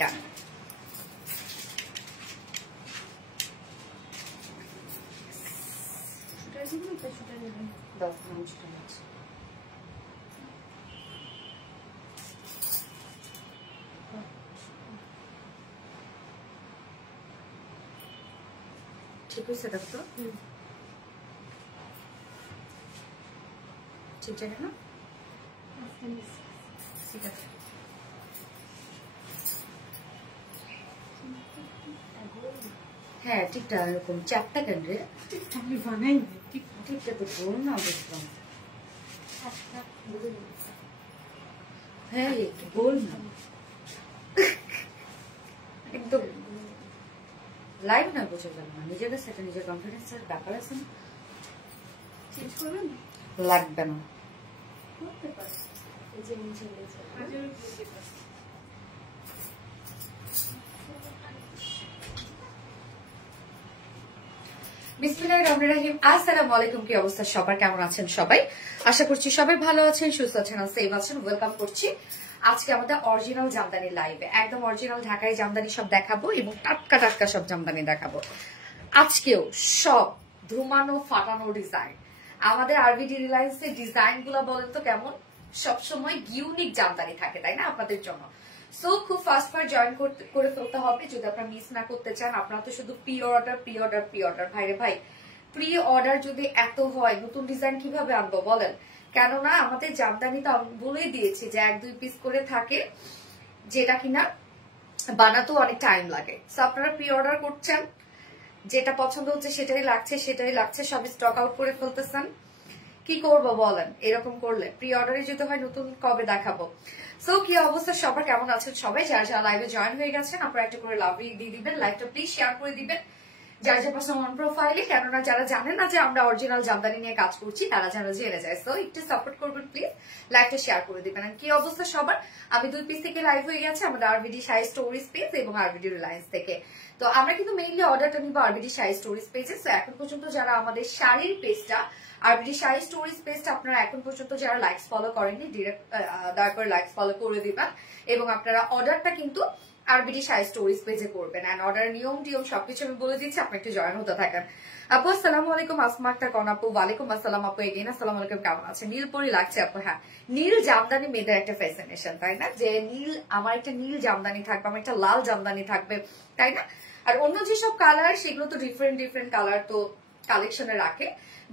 কেন ঠিক হয়েছে দেখো ঠিক আছে না ঠিক আছে হ্যাঁ ঠিকটা এরকম চারটা কেন রে আমি বানাই ঠিকটা তো বল না বুঝলাম হ্যাঁ একটু বল না একদম লাইভ না বোঝা গেল না নিজের কাছে একটা নিজের কনফিডেন্সের ব্যাপার আছে না চেঞ্জ করবেন লাগবে না বিসমিল্লাহির রহমানির রহিম আসসালামু আলাইকুম কি অবস্থা সবার কেমন আছেন সবাই আশা করছি সবাই ভালো আছেন সুস্থ আছেন আর সেফ আছেন ওয়েলকাম করছি আজকে আমাদের অরিজিনাল জামদানি লাইভে একদম অরিজিনাল ঢাকাই জামদানি সব দেখাবো এবং টাটকা টাটকা সব জামদানি দেখাবো আজকেও সব ধুমানো ফাটানো ডিজাইন আমাদের আরবিডি রিলায়েন্সের ডিজাইন গুলা বলেন তো কেমন সবসময় ইউনিক জামদানি থাকে তাই না আপনাদের জন্য সো খুব ফাস্ট জয়েন করে ফেলতে হবে যদি আপনারা মিস না করতে চান আপনারা তো শুধু প্রি অর্ডার ভাইরে ভাই প্রি অর্ডার যদি এত হয় নতুন ডিজাইন কিভাবে আনবো বলেন কেননা আমাদের জামদানি তো বলেই দিয়েছি যে 1-2 পিস করে থাকে যেটা কিনা বানাতেও অনেক টাইম লাগে সো আপনারা প্রি অর্ডার করছেন যেটা পছন্দ হচ্ছে সেটাই লাগছে সব স্টক আউট করে ফেলতেছেন কি করবো বলেন এরকম করলে প্রি অর্ডারে যদি হয় নতুন কবে দেখাবো সো কি অবস্থা সবার কেমন আছেন সবাই যারা যারা লাইভে জয়েন হয়ে গেছেন আপনারা একটা করে লাভ দিয়ে দিবেন লাইভটা প্লিজ শেয়ার করে দিবেন যারা যারা পাশে অন প্রোফাইলে কেননা যারা জানেন না যে আমরা অরিজিনাল জামদানি নিয়ে কাজ করছি তারা যেন জেনে যায় সো একটু সাপোর্ট করবেন প্লিজ লাইভটা শেয়ার করে দিবেন কি অবস্থা সবার আমি 2 পিস থেকে লাইভ হয়ে গেছে আমাদের আরবিডি শাড়ি স্টোরি স্পেস এবং আরবিডি রিলায়েন্স থেকে তো আমরা কিন্তু মেইনলি অর্ডারটা নিব আরবিডি শাড়ি স্টোরি স্পেসে সো এখন পর্যন্ত যারা আমাদের শাড়ির পেজটা আরবিডি শাড়ি স্টোরি পেজটা আপনারা এখন পর্যন্ত যারা লাইকস ফলো করেননি ডিরেক্ট দয়া করে লাইকস ফলো করে দিবেন এবং আপনারা অর্ডারটা কিন্তু আরবিডি শাড়ি স্টোরি পেজে করবেন এন্ড অর্ডারের নিয়ম সবকিছু আমি বলে দিচ্ছি আপনি একটু জয়েন হতে থাকেন আপু আসসালামু আলাইকুম আসমা আক্তার কোন আপু ওয়ালাইকুম আসসালাম আপু এগেইন আসসালামু আলাইকুম কেমন আছেন নীল পরি লাগছে আপু হ্যাঁ নীল জামদানি মেয়েদের একটা ফ্যাসিনেশন তাই না যে নীল আমার একটা নীল জামদানি থাকবে আমার একটা লাল জামদানি থাকবে তাই না আর অন্য যেসব কালার সেগুলো তো ডিফারেন্ট কালার তো কালেকশনে রাখে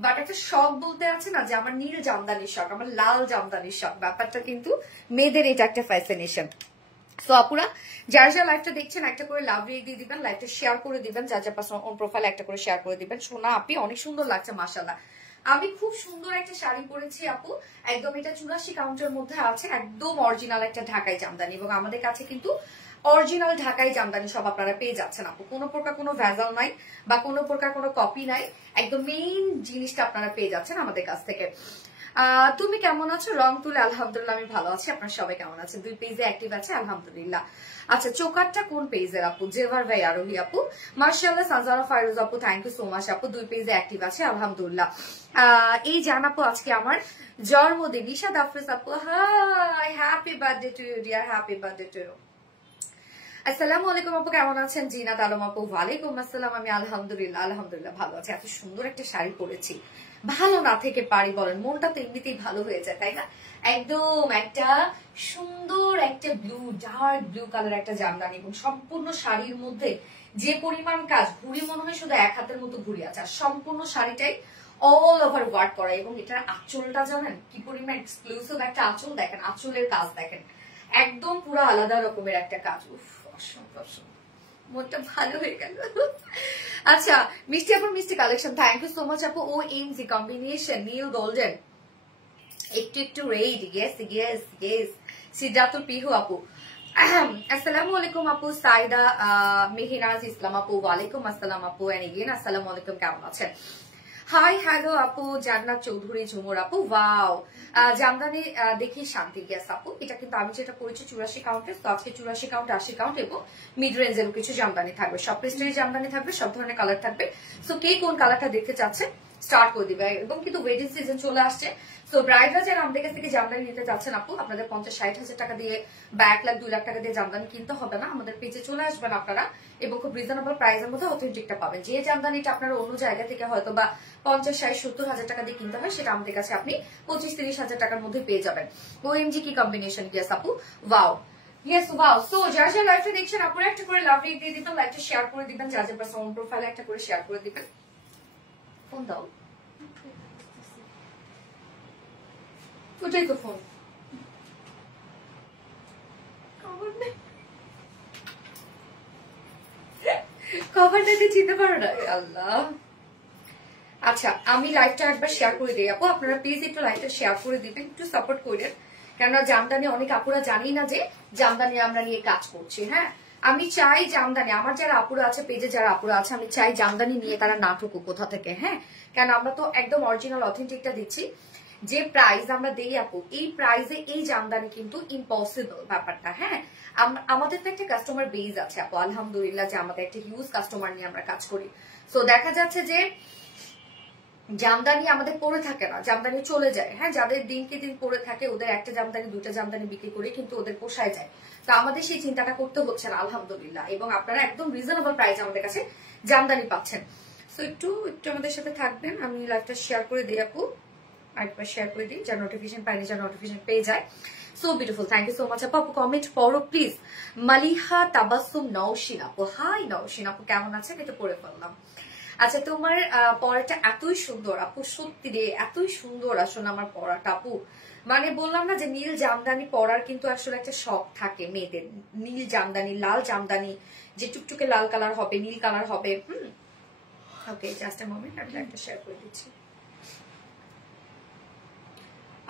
বাট একটা শখ বলতে আছে না যে আমার নীল জামদানির শখ আমার লাল জামদানির শখ ব্যাপারটা কিন্তু মেয়েদের এটা একটা ফ্যাসিনেশন সো আপুরা যারা যারা লাইভটা দেখছেন একটা করে লাভ দিয়ে দিবেন লাইভটা শেয়ার করে দিবেন যার যার পাশে অন প্রোফাইলে একটা করে শেয়ার করে দিবেন সোনা আপনি অনেক সুন্দর লাগছে মাশাআল্লাহ আমি খুব সুন্দর একটা শাড়ি পরেছি আপু একদম এটা 84 কাউন্টের মধ্যে আছে একদম অরিজিনাল একটা ঢাকাই জামদানি এবং আমাদের কাছে কিন্তু অরিজিনাল ঢাকাই জামদানি সব আপনারা পেয়ে যাচ্ছেন আপু কোনো প্রকার কোনো ভেজাল নাই বা কোনো প্রকার কোনো কপি নাই একদম মেইন জিনিসটা আপনারা পেয়ে যাচ্ছেন আমাদের কাছ থেকে তুমি কেমন আছো রং তুলে আলহামদুলিল্লাহ আমি ভালো আছি আপনারা সবাই কেমন আছেন 2 পেজে অ্যাক্টিভ আছে আলহামদুলিল্লাহ আচ্ছা চোকারটা কোন পেজের আপু জেভার ভাই আরোহী আপু মাশাআল্লাহ সানজানা ফাইরুজ আপু থ্যাংক ইউ সো মাচ আপু 2 পেজে অ্যাক্টিভ আছে আলহামদুলিল্লাহ এই জান আপু আজকে আমার জন্মদিন নিশাদ আফরোজ আপু hi happy birthday to you dear happy birthday to you আসসালামু আলাইকুম আপু কেমন আছেন জিনাত আলম আপু ওয়ালাইকুম আসসালাম আমি আলহামদুলিল্লাহ ভালো আছি এত সুন্দর একটা শাড়ি পরেছি ভালো না থেকে পারি বলেন মনটা তো এমনিতেই ভালো হয়ে যায় তাই না একদম একটা সুন্দর একটা ডার্ক ব্লু কালার একটা জামদানি এবং সম্পূর্ণ শাড়ির মধ্যে যে পরিমাণ কাজ ঘুড়ি মনে হয় শুধু এক হাতের মতো ঘুড়ি আছে আর সম্পূর্ণ শাড়িটাই অল ওভার ওয়ার্ক করা এবং এটার আঁচলটা জানেন কি পরিমাণ এক্সক্লুসিভ একটা আঁচল দেখেন আঁচলের কাজ দেখেন একদম পুরো আলাদা রকমের একটা কাজ মনটা ভালো হয়ে গেল আচ্ছা মিষ্টি আপুর মিষ্টি collection thank you so much আপু ও এমজি কম্বিনেশন নীল গোল্ডেন একটু রেড ইয়েস সিদ্ধার্থ পিহু আপু আসসালামু আলাইকুম আপু সাইদা মেহনাজ ইসলাম আপু ওয়ালাইকুম আসসালাম আপু এন্ড এগেইন আসসালামু আলাইকুম কেমন আছেন হাই হ্যালো আপু জান্নাত চৌধুরী ঝুমুর আপু ওয়াও জামদানি দেখি শান্তি গ্যাস আপু এটা কিন্তু আমি যেটা পড়েছি 84 কাউন্টে তো আজকে 84 কাউন্ট 80 কাউন্ট এবং মিড রেঞ্জের কিছু জামদানি থাকবে সব প্রেস্টিজ জামদানি থাকবে সব ধরনের কালার থাকবে সো কে কোন কালারটা দেখতে চাচ্ছেন স্টার্ট করে দিবে এবং কিন্তু ওয়েডিং সিজন চলে আসছে। সো ব্রাইডরা যারা আমাদের কাছ থেকে জামদানি নিতে চাচ্ছেন আপু, আপনাদের 50-60 হাজার টাকা দিয়ে বা 1 লাখ 2 লাখ টাকা দিয়ে জামদানি কিনতে হবে না, আমাদের পেজে চলে আসবেন আপনারা এবং খুব রিজনেবল প্রাইসের মধ্যে অথেন্টিকটা পাবেন। যে জামদানিটা আপনারা অন্য জায়গা থেকে হয়তো বা 50-60-70 হাজার টাকা দিয়ে কিনতে হয়, সেটা আমাদের কাছে আপনি 25-30 হাজার টাকার মধ্যে পেয়ে যাবেন। ওএমজি কি কম্বিনেশন, ইয়েস আপু, ওয়াও, ইয়েস ওয়াও। সো যারা যারা লাইভটা দেখছেন আপনারা একটা করে লাভ রেট দিয়ে দিবেন, লাইভটা শেয়ার করে দিবেন, যার যার পার্সোনাল প্রোফাইলে একটা করে শেয়ার করে দিবেন। ফোন দাও, ওটাই তো ফোন। কভারটাতে চিনতে পারো না, আল্লাহ। আচ্ছা আমি লাইভটা একবার শেয়ার করে দিই আপু, আপনারা প্লিজ একটু লাইভটা শেয়ার করে দিবেন, একটু সাপোর্ট করেন, কেননা জামদানি অনেক আপুরা জানি না যে জামদানি আমরা নিয়ে কাজ করছি। হ্যাঁ আমি চাই জামদানি, আমার যারা আপুরা আছে পেজে যারা আপুরা আছে, আমি চাই জামদানি নিয়ে তারা না ঠকুক কোথা থেকে। হ্যাঁ কেন আমরা তো একদম অরিজিনাল অথেন্টিকটা দিচ্ছি। যে প্রাইস আমরা দেই আপু, এই প্রাইসে এই জামদানি কিন্তু ইম্পসিবল ব্যাপারটা। হ্যাঁ আমাদের তো একটা কাস্টমার বেজ আছে আপু, আলহামদুলিল্লাহ, যে আমাদের একটা হিউজ কাস্টমার নিয়ে আমরা কাজ করি। সো দেখা যাচ্ছে যে জামদানি আমাদের পড়ে থাকে না, জামদানি চলে যায়। হ্যাঁ যাদের দিনকে দিন পড়ে থাকে ওদের একটা জামদানি 2টা জামদানি বিক্রি করে কিন্তু ওদের পোষায় যায়। তো আমাদের সেই চিন্তাটা করতে হচ্ছে না আলহামদুলিল্লাহ, এবং আপনারা একদম রিজনেবল প্রাইস আমাদের কাছে জামদানি পাচ্ছেন। সো একটু আমাদের সাথে থাকবেন, আমি লাইভটা শেয়ার করে দিই আপু, আরেকবার শেয়ার করে দিই, যার নোটিফিকেশন পাইনি যার নোটিফিকেশন পেয়ে যায়। So beautiful, thank you so much আপু। আপু কমেন্ট পড়ো প্লিজ। মালিহা তাবাসসুম নওশিন আপু, হাই নওশিন আপু, কেমন আছেন? এটা পড়ে ফেললাম। আচ্ছা তোমার পড়াটা এতই সুন্দর আপু, সত্যি রে এতই সুন্দর আসলে আমার পড়াটা আপু। মানে বললাম না যে নীল জামদানি পরার কিন্তু আসলে একটা শখ থাকে মেয়েদের, নীল জামদানি, লাল জামদানি, যে টুকটুকে লাল কালার হবে, নীল কালার হবে। ওকে জাস্ট আ মোমেন্ট, আমি একটা শেয়ার করে দিচ্ছি।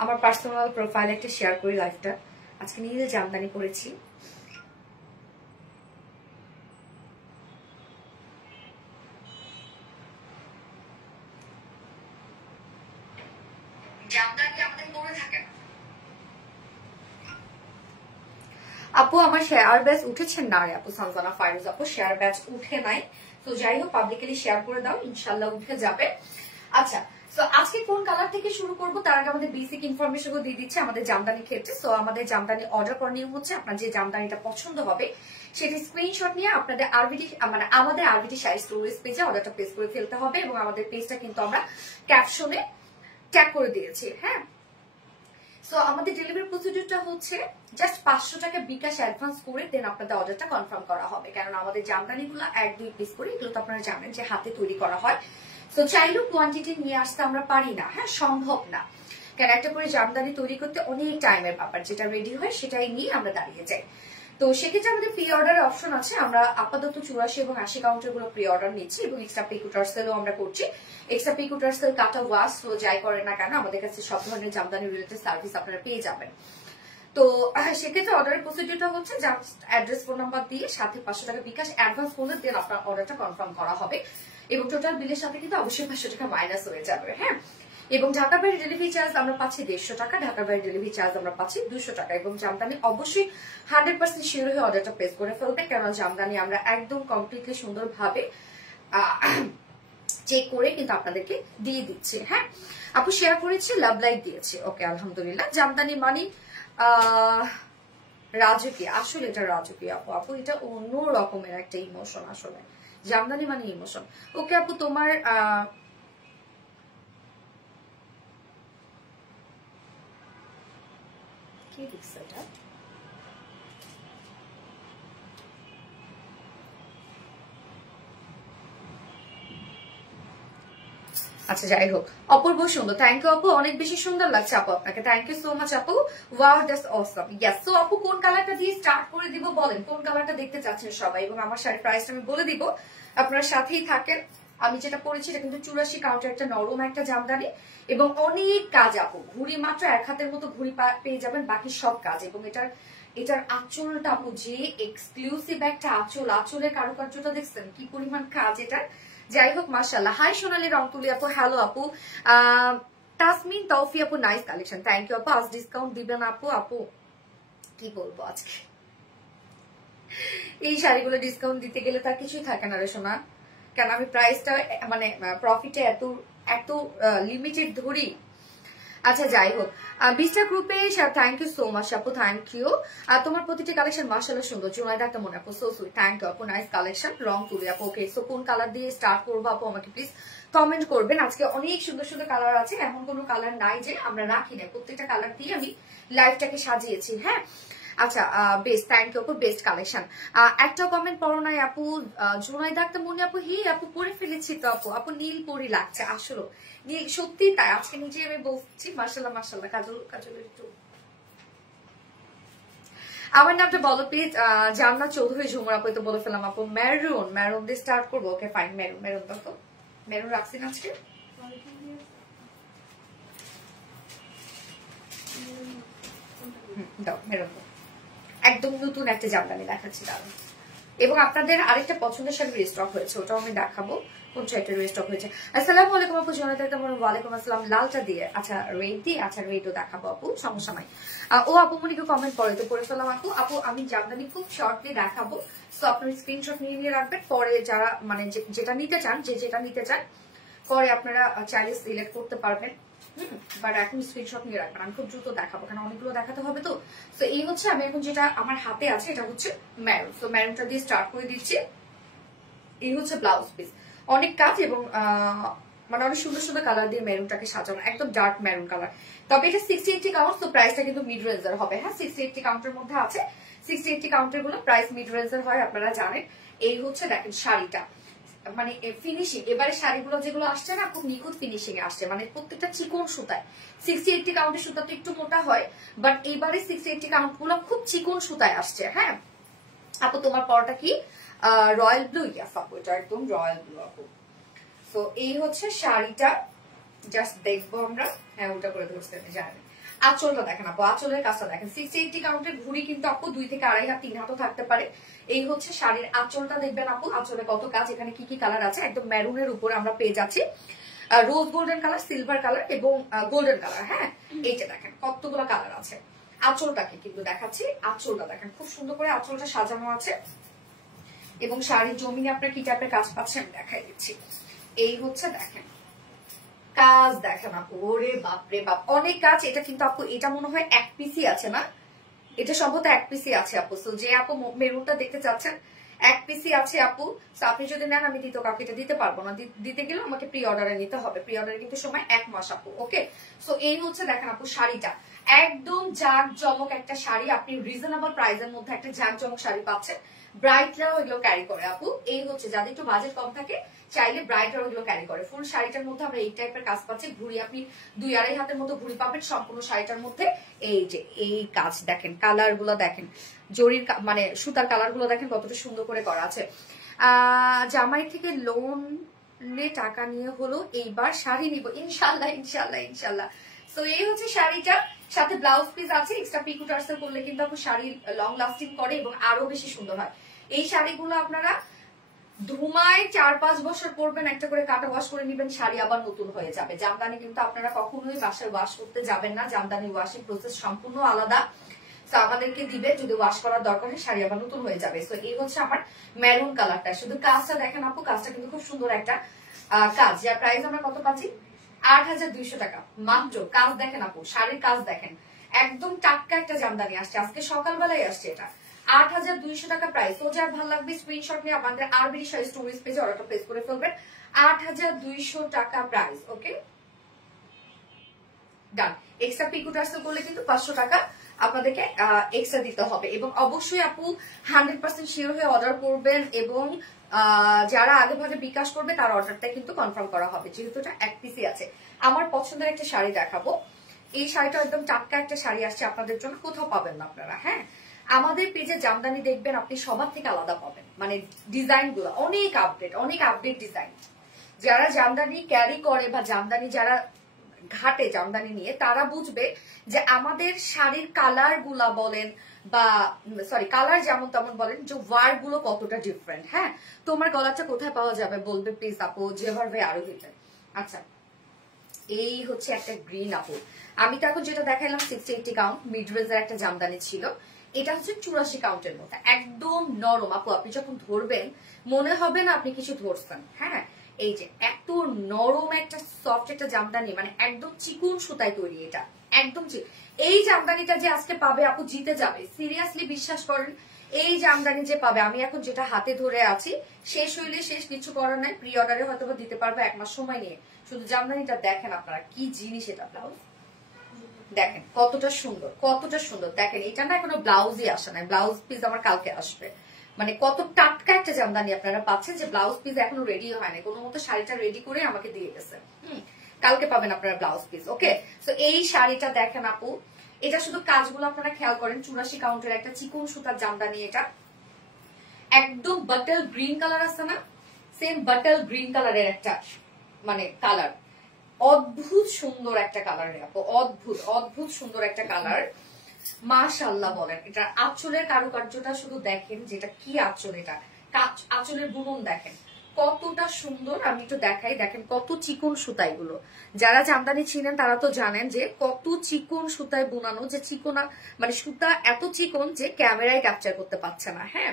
আমার পার্সোনাল প্রোফাইলে একটা শেয়ার করি লাইভটা। আজকে নীল জামদানি করেছি। জামদানি আমাদের পড়ে থাকে না আপু। আমার শেয়ার ব্যাচ উঠেছে না রে আপু, সানজানা ফাইরুজ আপু শেয়ার ব্যাচ উঠে নাই। তো যাই হোক পাবলিকলি শেয়ার করে দাও, ইনশাল্লাহ উঠে যাবে। আচ্ছা তো আজকে কোন কালার থেকে শুরু করবো তার আগে আমাদের বেসিক ইনফরমেশন গুলো দিয়ে দিচ্ছে আমাদের জামদানি ক্ষেত্রে। সো আমাদের জামদানি অর্ডার করার নিয়ম হচ্ছে, আপনার যে জামদানিটা পছন্দ হবে সেটি স্ক্রিনশট নিয়ে আপনাদের আরবিটি মানে আমাদের আরবিটি শাড়ি স্টোরেজ পেজে অর্ডারটা প্লেস করে ফেলতে হবে, এবং আমাদের পেজটা কিন্তু আমরা ক্যাপশনে ট্যাগ করে দিয়েছি। হ্যাঁ সো আমাদের ডেলিভারি প্রসিডিউরটা হচ্ছে জাস্ট 500 টাকা বিকাশ অ্যাডভান্স করে দেন আপনাদের অর্ডারটা কনফার্ম করা হবে, কারণ আমাদের জামদানিগুলো 1-2 পিস করে, এগুলো তো আপনারা জানেন যে হাতে তৈরি করা হয়। তো চাইলেও কোয়ান্টিটি নিয়ে আসতে আমরা পারি না, হ্যাঁ সম্ভব না, কারণ একটা করে জামদানি তৈরি করতে অনেক টাইমের ব্যাপার, যেটা রেডি হয় সেটাই নিয়ে আমরা দাঁড়িয়ে যাই। তো সেক্ষেত্রে আমাদের প্রি অর্ডারের অপশন আছে, আমরা আপাতত 84 এবং 80 কাউন্টার গুলো প্রি অর্ডার নিচ্ছি, এবং এক্সট্রা পিকুটার সেলও আমরা করছি। এক্সট্রা পিকুটার সেল কাটা ওয়াশ তো যাই করেন না কেন আমাদের কাছে সব ধরনের জামদানি রিলেটেড সার্ভিস আপনারা পেয়ে যাবেন। তো সেক্ষেত্রে অর্ডারের প্রসিডিউরটা হচ্ছে জাস্ট অ্যাড্রেস ফোন নাম্বার দিয়ে সাথে 500 টাকা বিকাশ অ্যাডভান্স করলে দেন আপনার অর্ডারটা কনফার্ম করা হবে, এবং টোটাল বিলের সাথে কিন্তু অবশ্যই 500 টাকা মাইনাস হয়ে যাবে। হ্যাঁ এবং ঢাকার বাইরে ডেলিভারি চার্জ আমরা পাচ্ছি 150 টাকা, ঢাকার বাইরে ডেলিভারি চার্জ আমরা পাচ্ছি 200 টাকা। এবং জামদানি অবশ্যই 100% শিওর হয়ে অর্ডারটা প্লেস করে ফেলবে, কারণ জামদানি আমরা একদম কমপ্লিটলি সুন্দরভাবে চেক করে কিন্তু আপনাদেরকে দিয়ে দিচ্ছি। হ্যাঁ আপু শেয়ার করেছি, লাভ লাইক দিয়েছি, ওকে আলহামদুলিল্লাহ। জামদানি মানে রাজকীয়, আসলে এটা রাজকীয় আপু, আপু এটা অন্য রকমের একটা ইমোশন, আসলে জামদানি মানে ইমোশন। ওকে আপু তোমার কি লিখছে এটা? আচ্ছা যাই হোক, অপূর্ব সুন্দর, থ্যাংক ইউ আপু, অনেক বেশি সুন্দর লাগছে আপু আপনাকে, থ্যাংক ইউ সো মাচ আপু। Wow that's Assam. Yes so আপু কোন কালারটা দিয়ে স্টার্ট করে দিব বলেন, কোন কালারটা দেখতে চাচ্ছেন সবাই, এবং আমার শাড়ির প্রাইসটা আমি বলে দিব, আপনারা সাথেই থাকেন। আমি যেটা পরেছি এটা কিন্তু 84 কাউন্টার একটা নরম একটা জামদানি, এবং অনেক কাজ আপু, ঘুড়ি মাত্র 1 হাতের মতো ঘুড়ি পেয়ে যাবেন, বাকি সব কাজ। এবং এটার আঁচলটা আপু যে এক্সক্লুসিভ একটা আঁচল, আঁচলের কারুকার্যটা দেখছেন কি পরিমাণ কাজ এটার। যাই হোক মাশাআল্লাহ। হাই সোনালী রংতুলি আপু, হ্যালো আপু। তাসমিন তৌফি আপু, নাইস কালেকশন, থ্যাংক ইউ আপু। আজ ডিসকাউন্ট দিবেন আপু? আপু কি বলবো আজকে, এই শাড়িগুলো ডিসকাউন্ট দিতে গেলে তার কিছুই থাকে না রে সোনা, কেন আমি প্রাইসটা মানে প্রফিটে এত লিমিটেড ধরি। আচ্ছা যাই হোক, 20টা গ্রুপে থ্যাংক ইউ সো মাচ আপু, থ্যাংক ইউ। তোমার প্রতিটি কালেকশন মাশাআল্লাহ সুন্দর, জুনাইদা একটা মনে আপু, সো সুইট, থ্যাংক ইউ আপু, নাইস কালেকশন। রং তুলি আপু, ওকে। সো কোন কালার দিয়ে স্টার্ট করবো আপু আমাকে প্লিজ কমেন্ট করবেন। আজকে অনেক সুন্দর সুন্দর কালার আছে, এমন কোনো কালার নাই যে আমরা রাখি না, প্রত্যেকটা কালার দিয়ে আমি লাইফটাকে সাজিয়েছি। হ্যাঁ আচ্ছা, বেস্ট, থ্যাংক ইউ আপু, বেস্ট কালেকশন। একটা কমেন্ট পড়ো নাই আপু, জুনাইদা একটা মনে আপু, হি আপু পরে ফেলেছি তো আপু, আপু নীল পরি লাগছে, আসলে নীল সত্যি তাই, আজকে নিজে আমি বলছি মাশাআল্লাহ মাশাআল্লাহ। কাজলের একটু আমার নামটা বলো প্লিজ। জান্নাত চৌধুরী ঝুমুর আপু, তো বলে ফেলাম আপু। মেরুন, মেরুন দিয়ে স্টার্ট করবো, ওকে ফাইন। মেরুন, মেরুন তো মেরুন রাখছি না আজকে, দাও মেরুন। একদম নতুন একটা জামদানি দেখাচ্ছি দাঁড়ান, এবং আপনাদের আরেকটা পছন্দের শাড়ি রিস্টক হয়েছে, ওটাও আমি দেখাবো কোন শাড়িটা রিস্টক হয়েছে। আসসালামু আলাইকুম আপু, জনতা কেমন? ওয়ালাইকুম আসসালাম। লালটা দিয়ে, আচ্ছা রেড দিয়ে, আচ্ছা রেডও দেখাবো আপু, সমস্যা নাই। ও আপু মনিকে কমেন্ট করে তো পড়ে ফেলাম আপু। আপু আমি জামদানি খুব শর্টলি দেখাবো, সো আপনার স্ক্রিনশট নিয়ে নিয়ে রাখবেন, পরে যারা মানে যেটা নিতে চান, যেটা নিতে চান পরে আপনারা চাইলে সিলেক্ট করতে পারবেন। বাট এখন স্ক্রিনশট নিয়ে রাখবেন, আমি খুব দ্রুত দেখাবো কারণ অনেকগুলো দেখাতে হবে তো। তো এই হচ্ছে আমি এখন যেটা আমার হাতে আছে, এটা হচ্ছে ম্যারুন। তো ম্যারুনটা দিয়ে স্টার্ট করে দিচ্ছি। এই হচ্ছে ব্লাউজ পিস, অনেক কাজ এবং মানে অনেক সুন্দর সুন্দর কালার দিয়ে মেরুনটাকে সাজানো, একদম ডার্ক মেরুন কালার। তবে এটা 60-80 কাউন্ট, তো প্রাইসটা কিন্তু মিড রেঞ্জের হবে। হ্যাঁ 60-80 কাউন্টের মধ্যে আছে, 60-80 কাউন্টের গুলো প্রাইস মিড রেঞ্জের হয়, আপনারা জানেন। এই হচ্ছে দেখেন শাড়িটা, মানে ফিনিশিং, এবারে শাড়িগুলো যেগুলো আসছে না খুব নিখুঁত ফিনিশিং এ আসছে, মানে প্রত্যেকটা চিকন সুতায়। 60-80 কাউন্টের সুতা তো একটু মোটা হয়, বাট এবারে 60-80 কাউন্ট গুলো খুব চিকন সুতায় আসছে। হ্যাঁ আপু তোমার পরটা কি রয়্যাল ব্লু? ইয়াস আপু এটা একদম রয়্যাল ব্লু আপু। তো এই হচ্ছে শাড়িটা, জাস্ট দেখবো আমরা। হ্যাঁ ওটা করে ধরতে জানি। আঁচলটা দেখেন আপু, আঁচলের কাজটা দেখেন। 60-80 কাউন্টের ঘুড়ি কিন্তু আপু 2 থেকে 2.5 হাত 3 হাতও থাকতে পারে। এই হচ্ছে শাড়ির আঁচলটা, দেখবেন আপু আঁচলে কত কাজ, এখানে কি কি কালার আছে। একদম মেরুনের উপরে আমরা পেয়ে যাচ্ছি রোজ গোল্ডেন কালার, সিলভার কালার এবং গোল্ডেন কালার। হ্যাঁ এইটা দেখেন কতগুলো কালার আছে। আঁচলটাকে কিন্তু দেখাচ্ছি, আঁচলটা দেখেন খুব সুন্দর করে আঁচলটা সাজানো আছে, এবং শাড়ির জমিনে আপনার কি টাইপের কাজ পাচ্ছেন দেখাই দিচ্ছি। এই হচ্ছে দেখেন কাজ, দেখেন আপু, ওরে বাপরে বাপ অনেক কাজ। এটা কিন্তু আপু এটা মনে হয় এক পিসি আছে না, এটা সম্ভবত এক পিসি আছে আপু। তো যে আপু মেরুনটা দেখতে চাচ্ছেন এক পিসি আছে আপু, তো আপনি যদি নেন আমি দ্বিতীয় কাউকে এটা দিতে পারবো না, দিতে গেলে আমাকে প্রি অর্ডারে নিতে হবে। প্রি অর্ডারে কিন্তু সময় 1 মাস আপু। ওকে সো এই হচ্ছে দেখেন আপু শাড়িটা, একদম জাঁকজমক একটা শাড়ি, আপনি রিজনেবল প্রাইসের মধ্যে একটা জাঁকজমক শাড়ি পাচ্ছেন। ব্রাইটরাও এগুলো ক্যারি করে আপু। এই হচ্ছে যাদের একটু বাজেট কম থাকে চাইলে ব্রাইটরাও এগুলো ক্যারি করে। ফুল শাড়িটার মধ্যে আমরা এই টাইপের কাজ পাচ্ছি, ঘুড়ি আপনি 2-2.5 হাতের মতো ঘুড়ি পাবেন সম্পূর্ণ শাড়িটার মধ্যে। এই যে এই কাজ দেখেন, কালার গুলো দেখেন, জরির মানে সুতার কালার গুলো দেখেন কতটা সুন্দর করে করা আছে। জামাই থেকে লোনে টাকা নিয়ে হলো এইবার শাড়ি নিব ইনশাল্লাহ ইনশাল্লাহ ইনশাল্লাহ। তো এই হচ্ছে শাড়িটা, সাথে ব্লাউজ পিস আছে। এক্সট্রা পিকো টার্সেল করলে কিন্তু আপনার শাড়ি লং লাস্টিং করে এবং আরো বেশি সুন্দর হয়। এই শাড়িগুলো আপনারা ধুমায় 4-5 বছর পরবেন, একটা করে কাটা ওয়াশ করে নিবেন, শাড়ি আবার নতুন হয়ে যাবে। জামদানি কিন্তু আপনারা কখনোই বাসায় ওয়াশ করতে যাবেন না, জামদানি ওয়াশিং প্রসেস সম্পূর্ণ আলাদা। তো আমাদেরকে দিবে, যদি ওয়াশ করার দরকার হয় শাড়ি আবার নতুন হয়ে যাবে। তো এই হচ্ছে আমার মেরুন কালারটা, শুধু কাজটা দেখেন আপু, কাজটা কিন্তু খুব সুন্দর একটা কাজ, যার প্রাইস আমরা কত পাচ্ছি 8200 টাকা মাত্র। কাজ দেখেন আপু, শাড়ির কাজ দেখেন, একদম টাটকা একটা জামদানি আসছে, আজকে সকালবেলায় আসছে। এটা 8200 টাকা প্রাইস। তো যার ভালো লাগবে স্ক্রিনশট নিয়ে আমাদের আরবিডি শাড়ি স্টোরেজ পেজে অর্ডারটা প্লেস করে ফেলবেন। 8200 টাকা প্রাইস। ওকে ডান। এক্সট্রা পিকো টার্সেল করলে কিন্তু 500 টাকা আপনাদেরকে এক্সট্রা দিতে হবে, এবং অবশ্যই আপু 100% শিওর হয়ে অর্ডার করবেন, এবং যারা আগে ভাগে বিকাশ করবে তার অর্ডারটা কিন্তু কনফার্ম করা হবে, যেহেতু এটা এক পিসি আছে। আমার পছন্দের একটা শাড়ি দেখাবো, এই শাড়িটা একদম টাটকা একটা শাড়ি আসছে আপনাদের জন্য, কোথাও পাবেন না আপনারা। হ্যাঁ আমাদের পেজে জামদানি দেখবেন আপনি সবার থেকে আলাদা পাবেন, মানে ডিজাইন গুলো অনেক আপডেট ডিজাইন। যারা জামদানি ক্যারি করে বা জামদানি যারা ঘাটে জামদানি নিয়ে, তারা বুঝবে যে আমাদের শাড়ির কালার গুলা বলেন বা সরি কালার যেমন তেমন বলেন, যে ওয়ার গুলো কতটা ডিফারেন্ট। হ্যাঁ তোমার গলাটা কোথায় পাওয়া যাবে বলবে প্লিজ আপু, জেভার ভাই আরো দিতেন। আচ্ছা এই হচ্ছে একটা গ্রিন আপু, আমি তো এখন যেটা দেখাইলাম 60-80 কাউন্ট মিড রেঞ্জের একটা জামদানি ছিল, এটা হচ্ছে 84 কাউন্টের মধ্যে, একদম নরম আপু, আপনি যখন ধরবেন মনে হবে না আপনি কিছু ধরছেন। হ্যাঁ এই যে এত নরম একটা সফট একটা জামদানি, মানে একদম চিকন সুতায় তৈরি, এটা একদম এই জামদানিটা যে আজকে পাবে আপু জিতে যাবে, সিরিয়াসলি বিশ্বাস করেন। এই জামদানি যে পাবে, আমি এখন যেটা হাতে ধরে আছি, শেষ হইলে শেষ, কিছু করার নাই, প্রি অর্ডারে হয়তো দিতে পারবো 1 মাস সময় নিয়ে। শুধু জামদানিটা দেখেন আপনারা কি জিনিস, এটা ব্লাউজ দেখেন কতটা সুন্দর, কতটা সুন্দর দেখেন। এটা না এখনো ব্লাউজই আসে নাই, ব্লাউজ পিস আমার কালকে আসবে। মানে কত টাটকা একটা জামদানি আপনারা পাচ্ছেন, যে ব্লাউজ পিস এখনো রেডি হয় না, কোনো মতো শাড়িটা রেডি করে আমাকে দিয়ে গেছে। কালকে পাবেন আপনারা ব্লাউজ পিস। ওকে, তো এই শাড়িটা দেখেন আপু, এটা শুধু কাজগুলো আপনারা খেয়াল করেন। 84 কাউন্টের একটা চিকন সুতার জামদানি, এটা একদম বাটল গ্রিন কালার আছে না, সেম বাটল গ্রিন কালারের একটা মানে কালার, অদ্ভুত সুন্দর একটা কালার রে আপু, অদ্ভুত অদ্ভুত সুন্দর একটা কালার, মাশাআল্লাহ বলেন। এটা আঁচলের কারুকার্যটা শুধু দেখেন, যেটা কি আঁচল, এটা আঁচলের বুনন দেখেন কতটা সুন্দর। আমি একটু দেখাই, দেখেন কত চিকন সুতাই গুলো। যারা জামদানি ছিলেন তারা তো জানেন যে কত চিকন সুতায় বুনানো, যে চিকনা মানে সুতা এত চিকন যে ক্যামেরায় ক্যাপচার করতে পারছে না। হ্যাঁ,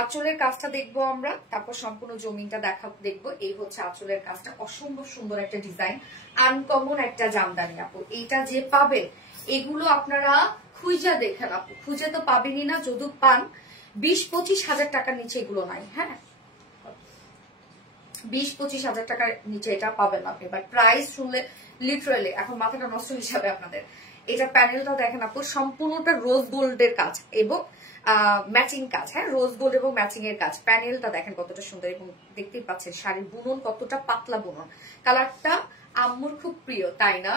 আঁচলের কাজটা দেখবো আমরা, তারপর সম্পূর্ণ জমিনটা দেখবো। এই হচ্ছে আঁচলের কাজটা, অসম্ভব সুন্দর একটা ডিজাইন, আনকমন একটা জামদানি আপু। এইটা যে পাবেন, এগুলো আপনারা খুঁজে দেখেন আপু, খুঁজে তো পাবেনই না, যদি পান 20-25 হাজার টাকার নিচে এগুলো নাই। হ্যাঁ, 20-25 হাজার টাকার নিচে এটা পাবেন আপনি, বাট প্রাইস শুনলে লিটারালি এখন মাথাটা নষ্ট হিসাবে আপনাদের। এটা প্যানেলটা দেখেন আপু, সম্পূর্ণটা রোজ গোল্ডের কাজ এবং ম্যাচিং কাজ। হ্যাঁ, রোজ গোল্ড এবং ম্যাচিং এর কাজ। প্যানেলটা দেখেন কতটা সুন্দর, এবং দেখতেই পাচ্ছেন শাড়ির বুনন কতটা পাতলা বুনন। কালারটা আম্মুর খুব প্রিয়, তাই না?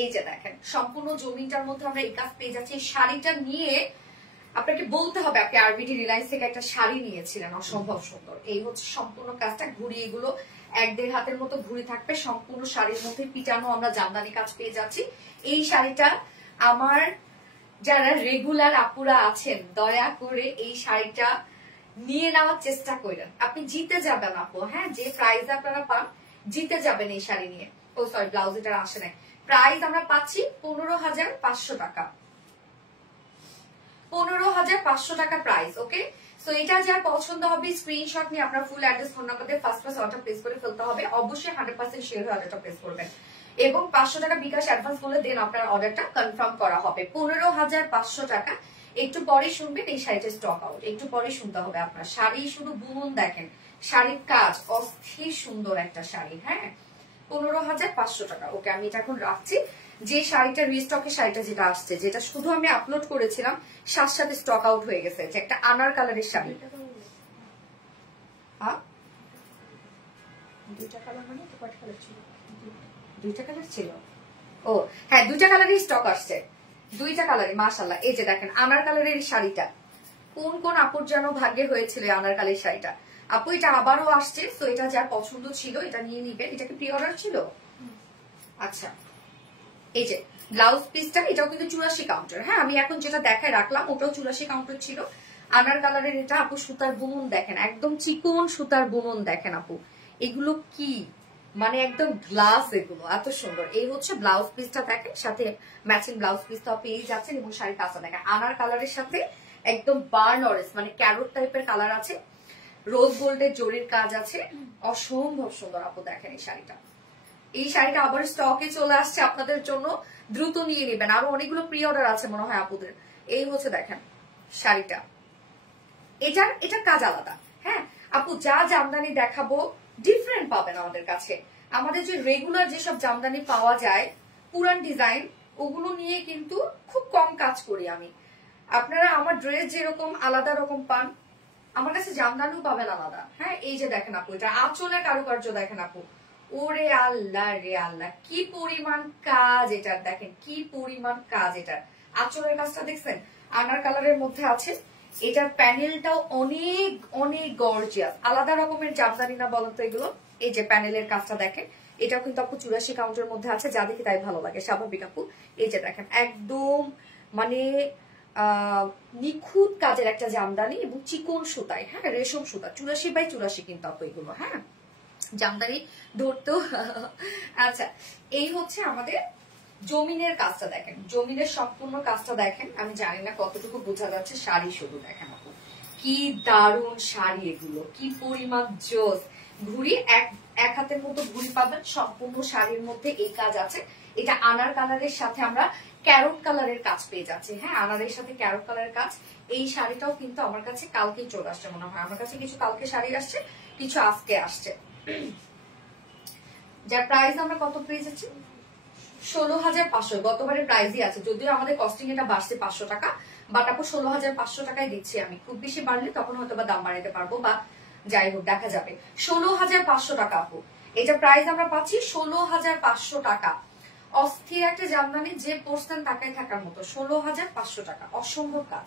এই যে দেখেন সম্পূর্ণ জমিটার মধ্যে আমরা এই কাজ পেয়ে যাচ্ছি। শাড়িটা নিয়ে আপনাকে বলতে হবে, আপনি আরবিটি রিলায়েন্স থেকে একটা শাড়ি নিয়েছিলেন, অসম্ভব সুন্দর। এই হচ্ছে সম্পূর্ণ কাজটা, ঘুড়ি এগুলো 1-1.5 হাতের মতো ঘুড়ি থাকবে, সম্পূর্ণ শাড়ির মধ্যে পিটানো আমরা জামদানি কাজ পেয়ে যাচ্ছি। এই শাড়িটা আমার যারা রেগুলার আপুরা আছেন, দয়া করে এই শাড়িটা নিয়ে নেওয়ার চেষ্টা করেন, আপনি জিতে যাবেন আপু। হ্যাঁ, যে প্রাইস আপনারা পান জিতে যাবেন এই শাড়ি নিয়ে। ও সরি, ব্লাউজ এটা আসে নাই। প্রাইস আমরা পাচ্ছি 15,500 টাকা, 15,500 টাকা প্রাইস। ওকে, সো এটা যার পছন্দ হবে স্ক্রিনশট নিয়ে আপনার ফুল অ্যাড্রেস, ফোন নাম্বার দিয়ে ফার্স্ট অর্ডার প্লেস করে ফেলতে হবে। অবশ্যই 100% শিওর হয়ে অর্ডারটা প্লেস করবেন এবং 500 টাকা বিকাশ অ্যাডভান্স করলে দেন আপনার অর্ডারটা কনফার্ম করা হবে। 15,500 টাকা। একটু পরে শুনবেন এই শাড়িটা স্টক আউট, একটু পরে শুনতে হবে আপনার। শাড়ি শুধু বুনন দেখেন, শাড়ির কাজ অস্থির সুন্দর একটা শাড়ি। হ্যাঁ, 15,500 টাকা। ওকে, আমি এটা এখন রাখছি। যে শাড়িটা রিস্টকের শাড়িটা যেটা আসছে, যেটা শুধু আমি আপলোড করেছিলাম, সাথে সাথে স্টক আউট হয়ে গেছে, যে একটা আনার কালারের শাড়ি। হ্যাঁ, দুইটা কালার মানে কয়টা কালার ছিল? দুইটা কালার ছিল। ও হ্যাঁ, দুইটা কালারই স্টক আসছে, দুইটা কালারই মাশাআল্লাহ। এই যে দেখেন আনার কালারের শাড়িটা, কোন কোন আপুর যেন ভাগ্যে হয়েছিল আনার কালারের শাড়িটা। আপু এটা আবারও আসছে, তো এটা যার পছন্দ ছিল এটা নিয়ে নিবেন। এটা কি প্রি অর্ডার ছিল? আচ্ছা, এই যে ব্লাউজ পিসটা, এটাও কিন্তু 84 কাউন্টার। হ্যাঁ, আমি এখন যেটা দেখায় রাখলাম ওটাও 84 কাউন্টার ছিল। আনার কালারের এটা আপু, সুতার বুনন দেখেন, একদম চিকন সুতার বুনন দেখেন আপু, এগুলো কি মানে একদম গ্লাস, এগুলো এত সুন্দর। এই হচ্ছে ব্লাউজ পিসটা দেখেন, সাথে ম্যাচিং ব্লাউজ পিসটা পেয়ে যাচ্ছেন, এবং শাড়ির কাজটা দেখেন আনার কালারের সাথে একদম বার্ন অরেঞ্জ মানে ক্যারট টাইপের কালার আছে, রোজ গোল্ডের জরির কাজ আছে, অসম্ভব সুন্দর আপু। দেখেন এই শাড়িটা, এই শাড়িটা আবার স্টকে চলে আসছে আপনাদের জন্য, দ্রুত নিয়ে নেবেন। আরো অনেকগুলো প্রি অর্ডার আছে মনে হয় আপুদের। এই হচ্ছে দেখেন শাড়িটা, এটার কাজ আলাদা। হ্যাঁ আপু, যা জামদানি দেখাবো ডিফারেন্ট পাবেন আমাদের কাছে। আমাদের যে রেগুলার যেসব জামদানি পাওয়া যায় পুরান ডিজাইন, ওগুলো নিয়ে কিন্তু খুব কম কাজ করি আমি। আপনারা আমার ড্রেস যেরকম আলাদা রকম পান, আমার কাছে জামদানিও পাবেন আলাদা। হ্যাঁ, এই যে দেখেন আপু, এটা আঁচলের কারুকার্য দেখেন আপু, ওরে আল্লাহ রে আল্লাহ, কি পরিমাণ কাজ এটার, দেখেন কি পরিমাণ কাজ এটার। আঁচলের কাজটা দেখছেন, আনার কালারের মধ্যে আছে। এটার প্যানেলটাও অনেক অনেক গর্জিয়াস, আলাদা রকমের জামদানি না বলেন তো এগুলো। এই যে প্যানেলের কাজটা দেখেন, এটাও কিন্তু আপু 84 কাউন্টের মধ্যে আছে, যা দেখি তাই ভালো লাগে, স্বাভাবিক আপু। এই যে দেখেন একদম মানে নিখুঁত কাজের একটা জামদানি, এবং চিকন সুতায়, হ্যাঁ রেশম সুতা, 84/84 কিন্তু আপু এগুলো। হ্যাঁ, জামদানি ধরতেও আচ্ছা, এই হচ্ছে আমাদের জমিনের কাজটা দেখেন, জমিনের সম্পূর্ণ কাজটা দেখেন। আমি জানি না কতটুকু বোঝা যাচ্ছে, শাড়ি শুধু দেখেন আপু, কি দারুণ শাড়ি এগুলো, কি পরিমাণ জোস। ঘুড়ি এক হাতের মতো ঘুড়ি পাবেন, সম্পূর্ণ শাড়ির মধ্যে এই কাজ আছে। এটা আনার কালারের সাথে আমরা ক্যারট কালারের কাজ পেয়ে যাচ্ছি। হ্যাঁ, আনারের সাথে ক্যারট কালারের কাজ। এই শাড়িটাও কিন্তু আমার কাছে কালকেই চলে আসছে মনে হয়। আমার কাছে কিছু কালকে শাড়ি আসছে, কিছু আজকে আসছে। যার প্রাইস আমরা কত পেয়ে যাচ্ছি 16,500। গতবারের প্রাইসই আছে, যদিও আমাদের কস্টিং এটা বাড়ছে 500 টাকা, বাট আপু 16,500 টাকায় দিচ্ছি আমি। খুব বেশি বাড়লে তখন হয়তো বা দাম বাড়াতে পারবো, বা যাই হোক দেখা যাবে। 16,500 টাকা আপু, এটা প্রাইস আমরা পাচ্ছি 16,500 টাকা। অস্থির একটা জামদানি, যে পরছেন তাকায় থাকার মতো। 16,500 টাকা, অসম্ভব কাজ।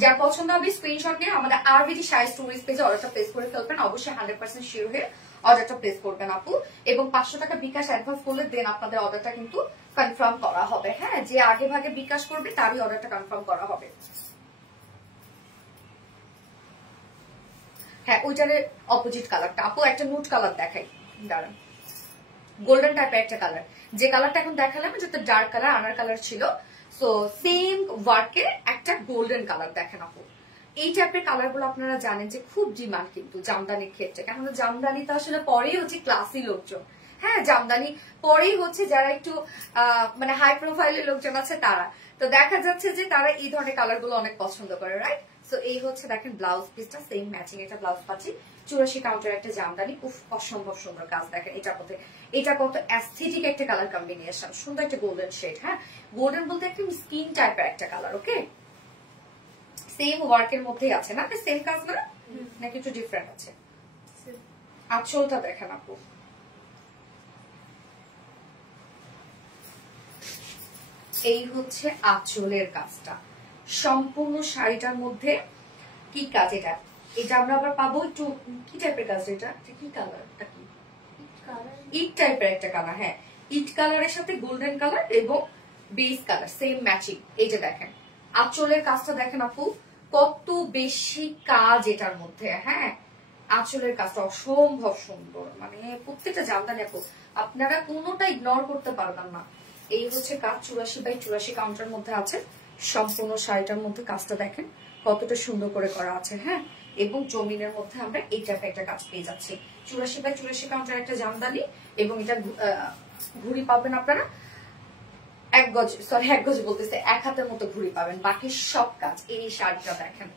যার পছন্দ হবে স্ক্রিনশট নিয়ে আমাদের আরবিডি শাড়ি স্টোরিজ পেজে অর্ডারটা প্লেস করে ফেলবেন। অবশ্যই 100% শিওর হয়ে অর্ডারটা প্লেস করবেন আপু, এবং 500 টাকা বিকাশ অ্যাডভান্স করলে দেন আপনাদের অর্ডারটা কিন্তু কনফার্ম করা হবে। হ্যাঁ, যে আগে ভাগে বিকাশ করবে তারই অর্ডারটা কনফার্ম করা হবে। হ্যাঁ, ওইটারে অপোজিট কালারটা আপু একটা নুট কালার দেখাই, দাঁড়ান। গোল্ডেন টাইপের একটা কালার, যে কালারটা এখন দেখালাম যেটা ডার্ক কালার আনার কালার ছিল। সো সেম ওয়ার্কের একটা গোল্ডেন কালার দেখেন আপু। এই টাইপের কালার গুলো আপনারা জানেন যে খুব ডিমান্ড কিন্তু জামদানির ক্ষেত্রে, কেন জামদানি তো আসলে পরেই হচ্ছে ক্লাসি লোকজন। হ্যাঁ, জামদানি পরেই হচ্ছে যারা একটু মানে হাই প্রোফাইলের লোকজন আছে তারা। তো দেখা যাচ্ছে যে তারা এই ধরনের কালার গুলো অনেক পছন্দ করে, রাইট? সো এই হচ্ছে দেখেন ব্লাউজ পিসটা সেম ম্যাচিং একটা ব্লাউজ পাচ্ছি। 84 কাউন্টার একটা জামদানি, উফ অসম্ভব সুন্দর কাজ দেখেন এটার মধ্যে। এটা কত অ্যাস্থেটিক একটা কালার কম্বিনেশন, সুন্দর একটা গোল্ডেন শেড। হ্যাঁ, গোল্ডেন বলতে একদম স্কিন টাইপের একটা কালার। ওকে, সেম ওয়ার্কের মধ্যেই আছে না? সেম কাজ না, নাকি একটু ডিফারেন্ট আছে? আঁচলটা দেখেন আপু, এই হচ্ছে আঁচলের কাজটা। সম্পূর্ণ শাড়িটার মধ্যে কি কাজ এটা? এটা আমরা আবার পাবো একটু কি টাইপের কাজ? এটা কি কালারটা? কি ইট টাইপের একটা কালার। হ্যাঁ, ইট কালারের সাথে গোল্ডেন কালার এবং বেস কালার সেম ম্যাচিং। এই যে দেখেন আঁচলের কাজটা দেখেন আপু, কত বেশি কাজ এটার মধ্যে। হ্যাঁ, আঁচলের কাজটা অসম্ভব সুন্দর, মানে প্রত্যেকটা জামদানি আপু আপনারা কোনোটা ইগনোর করতে পারবেন না। এই হচ্ছে কাজ 84/84 কাউন্টার মধ্যে আছে। সম্পূর্ণ শাড়িটার মধ্যে কাজটা দেখেন কতটা সুন্দর করে করা আছে। হ্যাঁ, এবং জমিনের মধ্যে আমরা এই টাইপের একটা কাজ পেয়ে যাচ্ছি। 84/84 কাউন্টার একটা জামদানি, এবং এটা ঘুড়ি পাবেন আপনারা 1 গজ, সরি 1 গজ বলতেছে 1 হাতের মতো ঘুড়ি পাবেন। বাকি সব কাজ। এই শাড়িটা দেখেন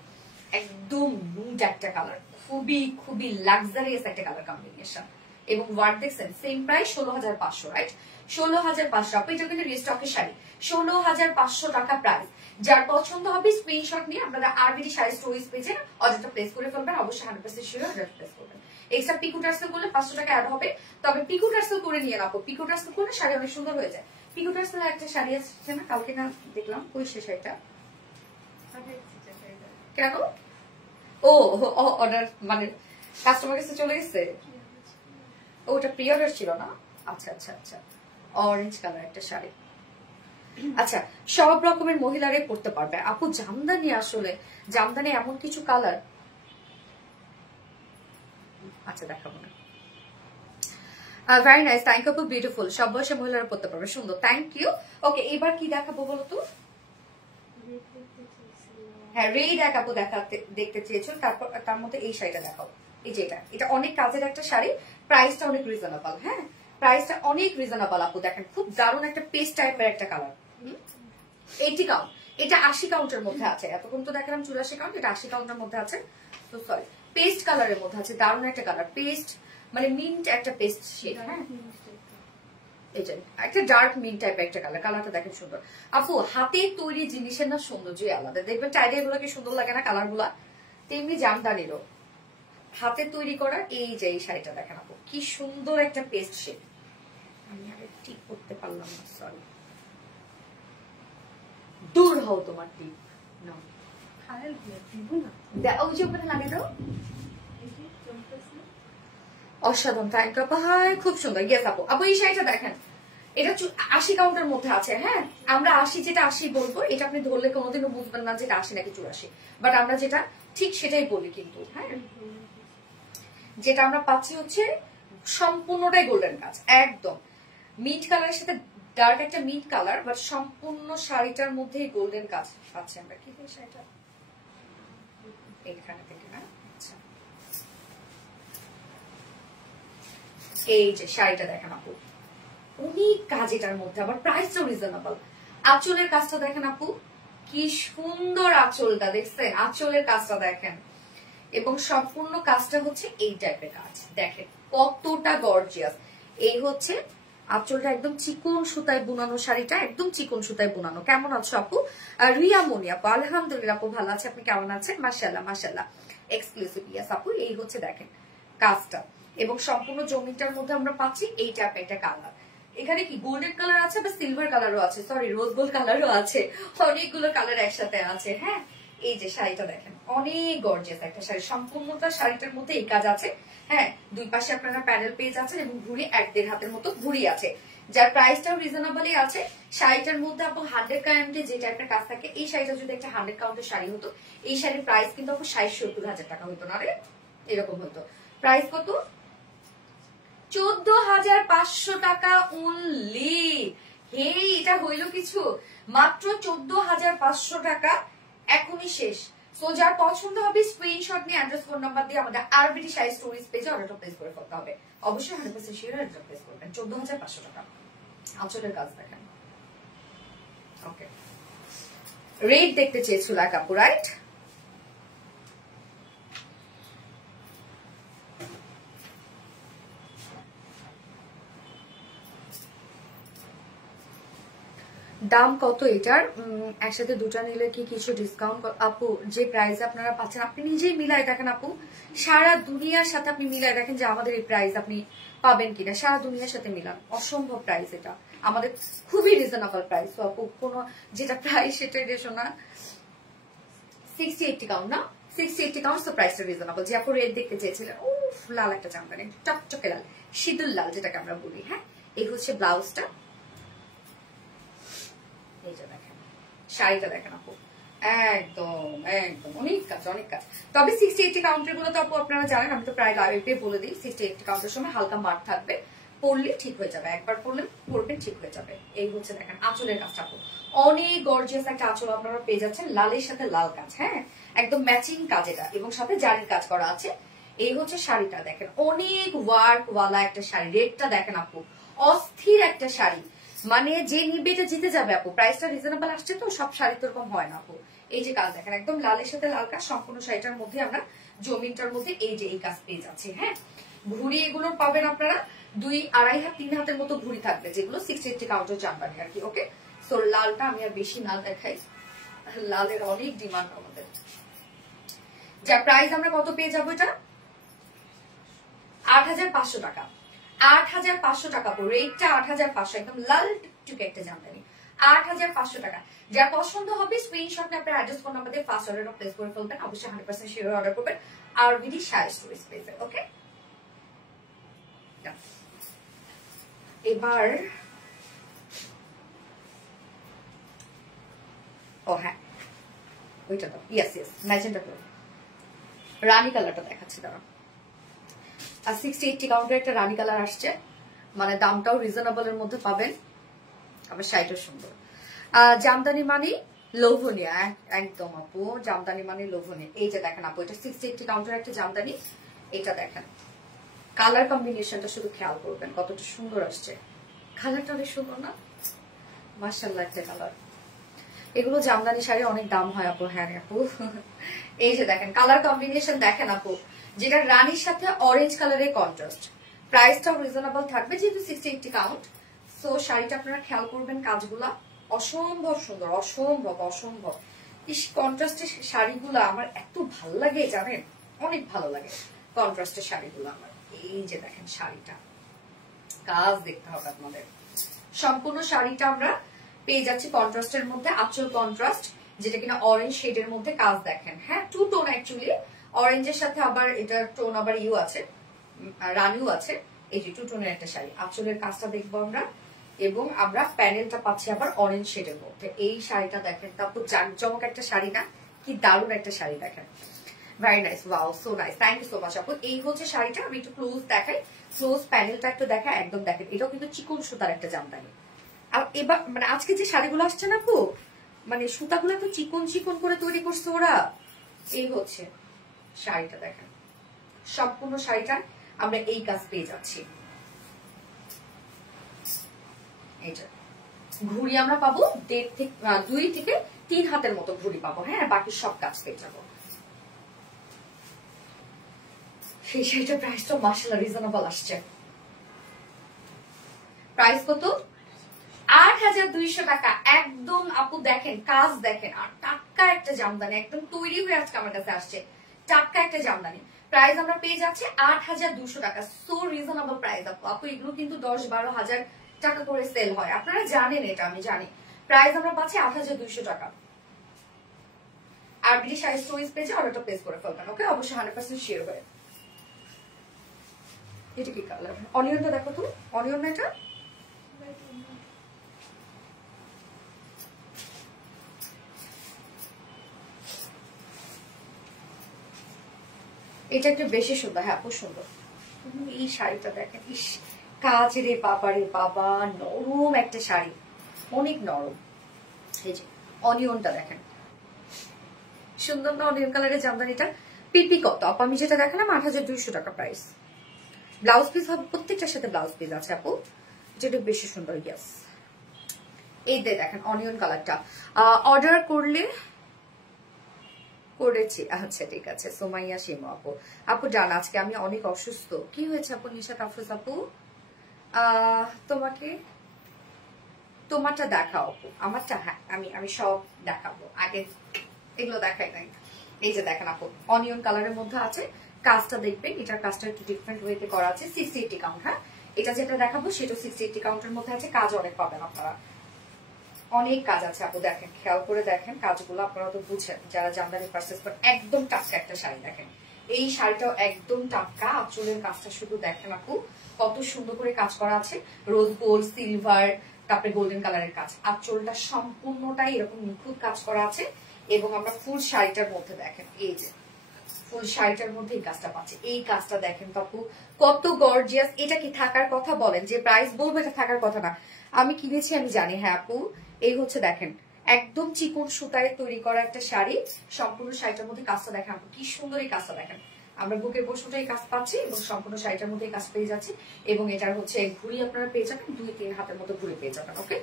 একদম নুড একটা কালার, খুবই খুবই লাক্সারিয়াস একটা কালার কম্বিনেশন, এবং ওয়ার্ক দেখছেন সেম প্রাইস 16,500, রাইট? 16,500 আপু, এটা কিন্তু রিস্টকের শাড়ি। 16,500 টাকা প্রাইস। যার পছন্দ হবে স্ক্রিনশট নিয়ে আপনারা আরবিডি শাড়ি স্টোরিজ পেজে অর্ডারটা প্লেস করে ফেলবেন। অবশ্যই 100% শিওর অর্ডার প্লেস করবেন। এক্সট্রা পিকো টার্সেল করলে 500 টাকা অ্যাড হবে, তবে পিকো টার্সেল করে নিয়ে রাখো। পিকো টার্সেল করলে শাড়ি অনেক সুন্দর হয়ে যায়। পিকো টার্সেল একটা শাড়ি আসছে না কালকে, না দেখলাম, ওই সে শাড়িটা কেন? ও অর্ডার মানে কাস্টমার কাছে চলে গেছে, ওটা প্রি অর্ডার ছিল না? আচ্ছা আচ্ছা আচ্ছা, অরেঞ্জ কালার একটা শাড়ি। আচ্ছা, সব রকমের মহিলারাই পড়তে পারবে আপু। জামদানি আসলে জামদানি এমন কিছু কালার, আচ্ছা দেখাবো না। ভেরি নাইস, থ্যাংক ইউ আপু, বিউটিফুল। সব বয়সের মহিলারা পড়তে পারবে, সুন্দর, থ্যাংক ইউ। ওকে, এবার কি দেখাবো বলো তো? হ্যাঁ, রেড এক আপু দেখতে চেয়েছো, তারপর তার মধ্যে এই শাড়িটা দেখাও। এই যে এটা অনেক কাজের একটা শাড়ি, প্রাইসটা অনেক রিজনেবল। হ্যাঁ, প্রাইসটা অনেক রিজনেবল আপু। দেখেন খুব দারুণ একটা পেস্ট টাইপের একটা কালার। 80 কাউন্ট, এটা 80 কাউন্টের মধ্যে আছে। এতক্ষণ তো দেখলাম 84 কাউন্ট, এটা 80 কাউন্টের মধ্যে আছে। তো সরি, পেস্ট কালারের মধ্যে আছে, দারুণ একটা কালার, পেস্ট মানে মিন্ট একটা পেস্ট শেড। হ্যাঁ, এই যে একটা ডার্ক মিন্ট টাইপের একটা কালার। কালারটা দেখেন সুন্দর আপু। হাতে তৈরি জিনিসের না সৌন্দর্যই আলাদা। দেখবেন টাইডার গুলো কি সুন্দর লাগে না কালার গুলা, তেমনি জামদানিরও হাতে তৈরি করা। এই যে এই শাড়িটা দেখেন আপু, কি সুন্দর একটা পেস্ট শেড। আমি আর ঠিক করতে পারলাম না, সরি। দূর হও তোমার টিপ, ওই যে ওখানে লাগে দাও। অসাধারণ, থ্যাংক ইউ আপু। হাই, খুব সুন্দর। ইয়েস আপু। আপু এই শাড়িটা দেখেন, এটা 80 কাউন্টের মধ্যে আছে। হ্যাঁ, আমরা 80 যেটা 80 বলবো, এটা আপনি ধরলে কোনোদিনও বুঝবেন না যেটা 80 নাকি 84, বাট আমরা যেটা ঠিক সেটাই বলি কিন্তু। হ্যাঁ, যেটা আমরা পাচ্ছি হচ্ছে সম্পূর্ণটাই গোল্ডেন কাজ, একদম মিন্ট কালারের সাথে ডার্ক একটা মিন্ট কালার, বাট সম্পূর্ণ শাড়িটার মধ্যেই গোল্ডেন কাজ পাচ্ছি আমরা। কি শাড়িটা এইখানে থেকে না? আচ্ছা, এই যে শাড়িটা দেখেন আপু, অনেক কাজ এটার মধ্যে, আবার প্রাইসও রিজনেবল। আঁচলের কাজটা দেখেন আপু, কি সুন্দর আঁচলটা, দেখছেন আঁচলের কাজটা দেখেন, এবং সম্পূর্ণ কাজটা হচ্ছে এই টাইপের কাজ, দেখেন কতটা গর্জিয়াস। এই হচ্ছে আঁচলটা, একদম চিকন সুতায় বুনানো শাড়িটা, একদম চিকন সুতায় বুনানো। কেমন আছো আপু? রিয়া মনি আপু, আলহামদুলিল্লাহ আপু ভালো আছে, আপনি কেমন আছেন? মাশাআল্লাহ মাশাআল্লাহ, এক্সক্লুসিভ। ইয়াস আপু, এই হচ্ছে দেখেন কাজটা, এবং সম্পূর্ণ জমিটার মধ্যে আমরা পাচ্ছি এই টাইপের একটা কালার। এখানে কি গোল্ডেন কালার আছে বা সিলভার কালারও আছে, সরি রোজ গোল্ড কালারও আছে, অনেকগুলো কালার একসাথে আছে। হ্যাঁ, এই যে শাড়িটা দেখেন, অনেক গর্জিয়াস একটা শাড়ি, সম্পূর্ণটা শাড়িটার মধ্যে এই কাজ আছে। হ্যাঁ, দুই পাশে আপনারা প্যানেল পেয়ে যাচ্ছেন, এবং ঘুড়ি 1.5 হাতের মতো ঘুড়ি আছে, যার প্রাইসটাও রিজনেবলই আছে। শাড়িটার মধ্যে আপু 100 কাউন্টে যে টাইপের কাজ থাকে, এই শাড়িটা যদি একটা 100 কাউন্টের শাড়ি হতো, এই শাড়ির প্রাইস কিন্তু আপু 60-70 হাজার টাকা হতো না রে, এরকম হতো। প্রাইস কত? 14,500 টাকা অনলি। হে, এটা হইল কিছু, মাত্র 14,500 টাকা, এখনই শেষ। সো যার পছন্দ হবে স্ক্রিনশট নিয়ে অ্যাড্রেস ফোন নাম্বার দিয়ে আমাদের আরবিডি শাড়ি স্টোরিজ পেজে অর্ডারটা প্লেস করে ফেলতে হবে। অবশ্যই 100% শিওর অর্ডার প্লেস করবেন। 14,500 টাকা আঁচলের কাজ দেখেন। ওকে, রেট দেখতে চেয়েছিল এক আপু, রাইট? দাম কত এটার? একসাথে দুটা নিলে কি কিছু ডিসকাউন্ট? আপু যে প্রাইস আপনারা পাচ্ছেন, আপনি নিজেই মিলায় দেখেন আপু, সারা দুনিয়ার সাথে আপনি মিলায় দেখেন যে আমাদের এই প্রাইস আপনি পাবেন কিনা। সারা দুনিয়ার সাথে মিলান, অসম্ভব প্রাইস এটা, আমাদের খুবই রিজনেবল প্রাইস। তো আপু কোনো যেটা প্রাইস সেটা রেশো না, 60-80 কাউন্ট না, 60-80 কাউন্ট, তো প্রাইসটা রিজনেবল। যে আপু রেট দেখতে চেয়েছিলেন, উফ লাল একটা জামদানি, চকচকে লাল, শীতল লাল যেটাকে আমরা বলি। হ্যাঁ, এই হচ্ছে ব্লাউজটা, এই যে দেখেন শাড়িটা দেখেন আপু, একদম একদম অনেক কাজ, অনেক কাজ। তবে 60-80 কাউন্টের গুলো তো আপু আপনারা জানেন, আমি তো প্রায় লাইভে বলে দিই, 60-80 কাউন্টের সময় হালকা মার থাকবে, পরলে ঠিক হয়ে যাবে, একবার পরলে পরবেন ঠিক হয়ে যাবে। এই হচ্ছে দেখেন আঁচলের কাজটা আপু, অনেক গর্জিয়াস একটা আঁচল আপনারা পেয়ে যাচ্ছেন, লালের সাথে লাল কাজ। হ্যাঁ, একদম ম্যাচিং কাজ এটা, এবং সাথে জারির কাজ করা আছে। এই হচ্ছে শাড়িটা দেখেন, অনেক ওয়ার্ক ওয়ালা একটা শাড়ি। রেটটা দেখেন আপু, অস্থির একটা শাড়ি, মানে যে নিবে এটা জিতে যাবে আপু। প্রাইসটা রিজনেবল আসছে তো, সব শাড়ি তো এরকম হয় না আপু। এই যে কাজ দেখেন, একদম লালের সাথে লাল কাজ, সম্পূর্ণ শাড়িটার মধ্যে আমরা জমিনটার মধ্যে এই যে এই কাজ পেয়ে যাচ্ছি। হ্যাঁ, ঘুড়ি এগুলো পাবেন আপনারা 2-2.5 হাত 3 হাতের মতো ঘুড়ি থাকবে, যেগুলো 60-80 কাউন্টের জামদানি আর কি। ওকে, সো লালটা আমি আর বেশি না দেখাই, লালের অনেক ডিমান্ড আমাদের। যার প্রাইস আমরা কত পেয়ে যাবো, এটা 8,500 টাকা। 8,500 টাকা পড়বে, রেটটা 8,500, একদম লাল টুকে একটা জামদানি, 8,500 টাকা। যার পছন্দ হবে স্ক্রিনশট নিয়ে আপনার অ্যাড্রেস ফোন নাম্বার দিয়ে ফার্স্ট অর্ডারটা প্লেস করে ফেলবেন। অবশ্যই 100% শিওর অর্ডার করবেন আরবিডি শাড়ি স্টোরিজ পেজে। ওকে, এবার ও হ্যাঁ ওইটা তো, ইয়েস ইয়েস, ম্যাজেন্টা রানী কালারটা দেখাচ্ছি দাঁড়া। আর 60-80 কাউন্টের একটা রানী কালার আসছে, মানে দামটাও রিজনেবল এর মধ্যে পাবেন, আবার শাড়িটাও সুন্দর। জামদানি মানে লোভনীয়, একদম আপু, জামদানি মানে লোভনীয়। এই যে দেখেন আপু, এটা 60-80 কাউন্টের একটা জামদানি। এটা দেখেন কালার কম্বিনেশনটা শুধু খেয়াল করবেন, কতটা সুন্দর আসছে, কালারটা অনেক সুন্দর না, মাশাআল্লাহ একটা কালার। এগুলো জামদানি শাড়ি অনেক দাম হয় আপু। হ্যাঁ আপু, এই যে দেখেন কালার কম্বিনেশন দেখেন আপু, যেটা রানীর সাথে অরেঞ্জ কালারের কন্ট্রাস্ট। প্রাইসটাও রিজনেবল থাকবে যেহেতু 60-80 কাউন্ট। সো শাড়িটা আপনারা খেয়াল করবেন, কাজগুলা অসম্ভব সুন্দর, অসম্ভব অসম্ভব। এই কন্ট্রাস্টের শাড়িগুলো আমার এত ভালো লাগে জানেন, অনেক ভালো লাগে কন্ট্রাস্টের শাড়িগুলো আমার। এই যে দেখেন শাড়িটা, কাজ দেখতে হবে আপনাদের। সম্পূর্ণ শাড়িটা আমরা পেয়ে যাচ্ছি কন্ট্রাস্টের মধ্যে, আঁচল কন্ট্রাস্ট, যেটা কিনা অরেঞ্জ শেডের মধ্যে কাজ দেখেন। হ্যাঁ, 2 টোন অ্যাকচুয়ালি, অরেঞ্জের সাথে আবার এটা টোন আবার ইউ আছে, রানিও আছে। এই যে 2 টোনের একটা শাড়ি, আঁচলের কাজটা দেখবো আমরা, এবং আমরা প্যানেলটা পাচ্ছি আবার অরেঞ্জ শেডের মধ্যে। এই শাড়িটা দেখেন, তারপর জাঁকজমক একটা শাড়ি না, কি দারুণ একটা শাড়ি দেখেন, very nice, wow so nice, thank you so much আপু। এই হচ্ছে শাড়িটা, আমি একটু ক্লোজ দেখাই, ক্লোজ প্যানেলটা একটু দেখা, একদম দেখেন, এটাও কিন্তু চিকন সুতার একটা জামদানি। আর এবার মানে আজকে যে শাড়িগুলো আসছে না আপু, মানে সুতাগুলো একটু চিকন চিকন করে তৈরি করছে ওরা। এই হচ্ছে শাড়িটা দেখেন, সম্পূর্ণ শাড়িটা আমরা এই কাজ পেয়ে যাচ্ছি। এইটা ঘুড়ি আমরা পাবো 2 থেকে 3 হাতের মতো ঘুড়ি পাবো। হ্যাঁ, বাকি সব কাজ পেয়ে যাবো। সেই শাড়িটার প্রাইসটা মাশাআল্লাহ রিজনেবল আসছে। প্রাইস কত? 8200 টাকা। একদম আপু দেখেন, কাজ দেখেন, আর টাটকা একটা জামদানি, একদম তৈরি হয়ে আজকে আমার কাছে আসছে টাটকা একটা জামদানি। প্রাইস আমরা পেয়ে যাচ্ছি 8200 টাকা। সো রিজনেবল প্রাইস আপু। আপু এগুলো কিন্তু 10-12 হাজার টাকা করে সেল হয়, আপনারা জানেন এটা, আমি জানি। প্রাইস আমরা পাচ্ছি 8200 টাকা। আর বিডি শাড়ি স্টোরিজ পেজে অর্ডারটা প্লেস করে ফেলবেন, ওকে? অবশ্যই 100% শেয়ার করে। এটা কি কালার? অনিয়নটা দেখো তো, অনিয়ন না এটা? এটা একটু বেশি সুন্দর। হ্যাঁ, খুব সুন্দর। এই শাড়িটা দেখেন, ইস কাজ রে বাবা রে বাবা, নরম একটা শাড়ি, অনেক নরম। এই যে অনিয়নটা দেখেন, সুন্দর না অনিয়ন কালারের জামদানিটা? পিপি কত আপু? আমি যেটা দেখালাম 8200 টাকা প্রাইস। ব্লাউজ পিস হবে, প্রত্যেকটার সাথে ব্লাউজ পিস আছে আপু, যেটা বেশি সুন্দর। ইয়াস, এই দেখেন অনিয়ন কালারটা। অর্ডার করলে করেছি, আচ্ছা ঠিক আছে। সোমাইয়া শিমু আপু, আপু জান আজকে আমি অনেক অসুস্থ। কি হয়েছে আপু? নিশাত আফরোজ আপু, তোমাকে তোমারটা দেখাও আপু। আমারটা হ্যাঁ, আমি সব দেখাবো, আগে এগুলো দেখাই নাই। এই যে দেখেন আপু, অনিয়ন কালারের মধ্যে আছে, কাজটা দেখবেন, এটার কাজটা একটু ডিফারেন্ট ওয়েতে করা আছে। 60-80 কাউন্ট। হ্যাঁ, এটা যেটা দেখাবো সেটা 60-80 কাউন্টের মধ্যে আছে। কাজ অনেক পাবেন আপনারা, অনেক কাজ আছে আপু। দেখেন, খেয়াল করে দেখেন কাজগুলো, আপনারা তো বুঝেন যারা জামদানি পারচেজ করেন। একদম টাটকা একটা শাড়ি দেখেন, এই শাড়িটাও একদম টাটকা। আঁচলের কাজটা শুধু দেখেন আপু, কত সুন্দর করে কাজ করা আছে, রোজ গোল্ড, সিলভার, তারপরে গোল্ডেন কালারের কাজ। আঁচলটা সম্পূর্ণটাই এরকম নিখুঁত কাজ করা আছে। এবং আমরা ফুল শাড়িটার মধ্যে দেখেন, এই যে ফুল শাড়িটার মধ্যে এই কাজটা পাচ্ছে। এই কাজটা দেখেন তো আপু, কত গর্জিয়াস। এটা কি থাকার কথা? বলেন, যে প্রাইস বলবো এটা থাকার কথা না। আমি কিনেছি, আমি জানি। হ্যাঁ আপু, এই হচ্ছে দেখেন, একদম চিকন সুতায় তৈরি করা একটা শাড়ি। সম্পূর্ণ শাড়িটার মধ্যে কাজটা দেখেন আপু, কি সুন্দর এই কাজটা দেখেন। আমরা বুকের পোর্শনটা এই কাজ পাচ্ছি এবং সম্পূর্ণ শাড়িটার মধ্যে এই কাজ পেয়ে যাচ্ছি। এবং এটার হচ্ছে ঘুড়ি আপনারা পেয়ে যাবেন, 2-3 হাতের মতো ঘুড়ি পেয়ে যাবেন, ওকে?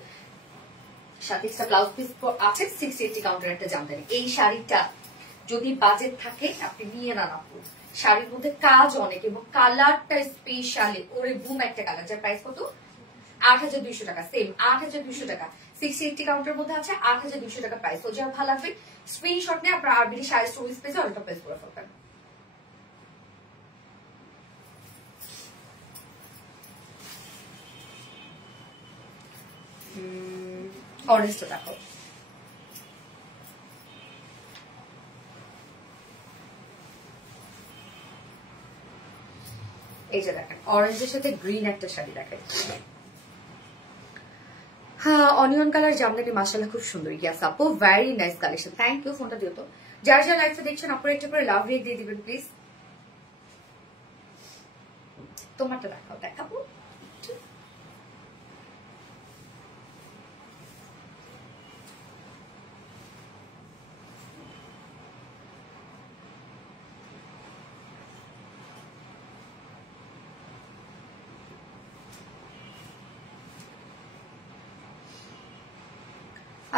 সাথে একটা ব্লাউজ পিস আছে। 60-80 কাউন্টের একটা জামদানি। এই শাড়িটা যদি বাজেট থাকে আপনি নিয়ে নেন আপু। শাড়ির মধ্যে কাজ অনেক এবং কালারটা স্পেশালি, ওরে বুম একটা কালার, যার প্রাইস কত? 8200 টাকা। সেম 8200 টাকা। 60-80 কাউন্টের মধ্যে আছে, 8200 টাকা প্রাইস। তো যার ভালো লাগবে স্ক্রিনশট নিয়ে আপনার আরবিডি শাড়ি স্টোরিজ পেজে অর্ডারটা প্লেস করে ফেলবেন। অরেঞ্জটা দেখো, এই যে দেখেন অরেঞ্জের সাথে গ্রিন একটা শাড়ি দেখেন। হ্যাঁ, অনিয়ন কালার জামদানি মাশাআল্লাহ খুব সুন্দর। ইয়াস আপু, very nice collection. Thank you. ফোনটা দিও তো। যারা যারা লাইভটা দেখছেন আপনারা একটা করে লাভ রেট দিয়ে দিবেন প্লিজ। তোমারটা দেখাও, দেখাবো।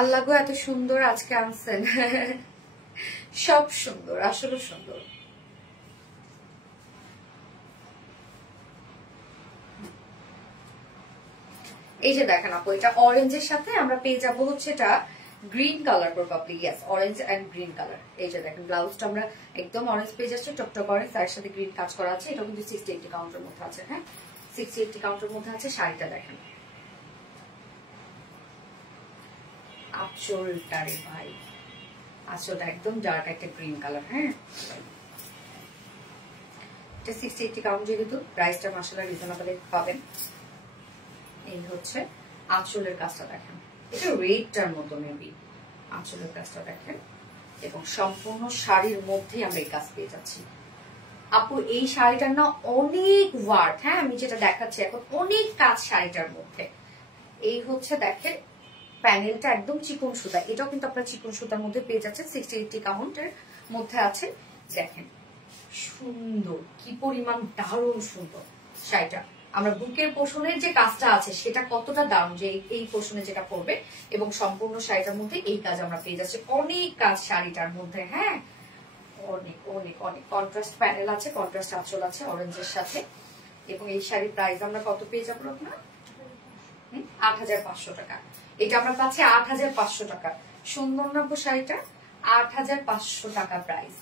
আল্লাহ গো, এত সুন্দর আজকে আনছেন। সব সুন্দর, আসলে সুন্দর। এই যে দেখেন আপু, এটা অরেঞ্জের সাথে আমরা পেয়ে যাবো হচ্ছে এটা green colour probably. Yes, orange and green colour. এই যে দেখেন ব্লাউজটা আমরা একদম অরেঞ্জ পেয়ে যাচ্ছি, টকটক অরেঞ্জ, তার সাথে গ্রিন কাজ করা আছে। এটা কিন্তু 60-80 কাউন্টের মধ্যে আছে। হ্যাঁ, 60-80 কাউন্টের মধ্যে আছে। শাড়িটা দেখেন, আঁচলটা রে ভাই, আঁচলটা একদম ডার্ক একটা গ্রিন কালার। হ্যাঁ, এটা 60-80 কাউন্ট, যেহেতু প্রাইসটা মাশাআল্লাহ রিজনেবল পাবেন। এই হচ্ছে আঁচলের কাজটা দেখেন, এটা রেডটার মতো মেবি। আঁচলের কাজটা দেখেন এবং সম্পূর্ণ শাড়ির মধ্যে আমরা এই কাজ পেয়ে যাচ্ছি আপু। এই শাড়িটার না অনেক ওয়ার্ক। হ্যাঁ, আমি যেটা দেখাচ্ছি এখন অনেক কাজ শাড়িটার মধ্যে। এই হচ্ছে দেখেন প্যানেলটা একদম চিকন সুতা, এটাও কিন্তু আপনার চিকন সুতার মধ্যে পেয়ে যাচ্ছেন। 60-80 কাউন্টের মধ্যে আছে। দেখেন সুন্দর, কি পরিমাণ দারুণ সুন্দর শাড়িটা। আমরা বুকের পোষণের যে কাজটা আছে সেটা কতটা দারুণ, যে এই পোষণে যেটা পড়বে এবং সম্পূর্ণ শাড়িটার মধ্যে এই কাজ আমরা পেয়ে যাচ্ছি। অনেক কাজ শাড়িটার মধ্যে, হ্যাঁ অনেক অনেক অনেক কন্ট্রাস্ট প্যানেল আছে, কন্ট্রাস্ট আঁচল আছে অরেঞ্জের সাথে। এবং এই শাড়ির প্রাইস আমরা কত পেয়ে যাবো আপনার? ৮৫০০ টাকা। এটা আমরা পাচ্ছি ৮৫০০ টাকা। সুন্দর না শাড়িটা? ৮৫০০ টাকা প্রাইস।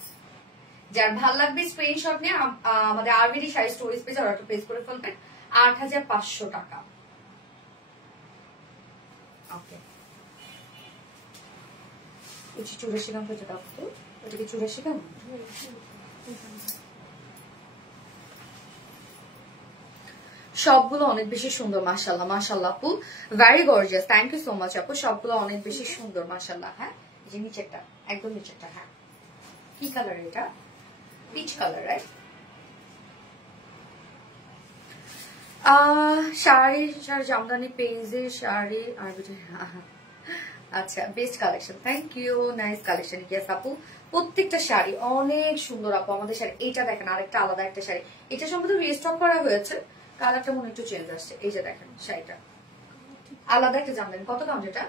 যার ভাল লাগবে স্ক্রিনশট নিয়ে আমাদের আরবিডি শাড়ি স্টোরেজ পেজে অর্ডারটা প্লেস করে ফেলবেন। ৮৫০০ টাকা। ওকে, 84 গ্রাম হয়ে যাবে আপু। ওটা কি 84 গ্রাম? সবগুলো অনেক বেশি সুন্দর, মাশাআল্লাহ মাশাআল্লাহ আপু, very gorgeous, thank you so much আপু। সবগুলো অনেক বেশি সুন্দর মাশাআল্লাহ। হ্যাঁ, যে নিচেরটা, একদম নিচেরটা। হ্যাঁ, কি কালার এটা? Peach colour, right? Sari Jamdani পেজে শাড়ি আর আচ্ছা, best collection, thank you, nice collection. Yes আপু, প্রত্যেকটা শাড়ি অনেক সুন্দর আপু। আমাদের শাড়ি এইটা দেখেন, আরেকটা আলাদা একটা শাড়ি, এটা সম্ভবত রিস্টক করা হয়েছে, কালারটা মনে একটু চেঞ্জ আসছে। এই যে দেখেন শাড়িটা আলাদা একটা জামদানি। কত কাউন্ট এটা?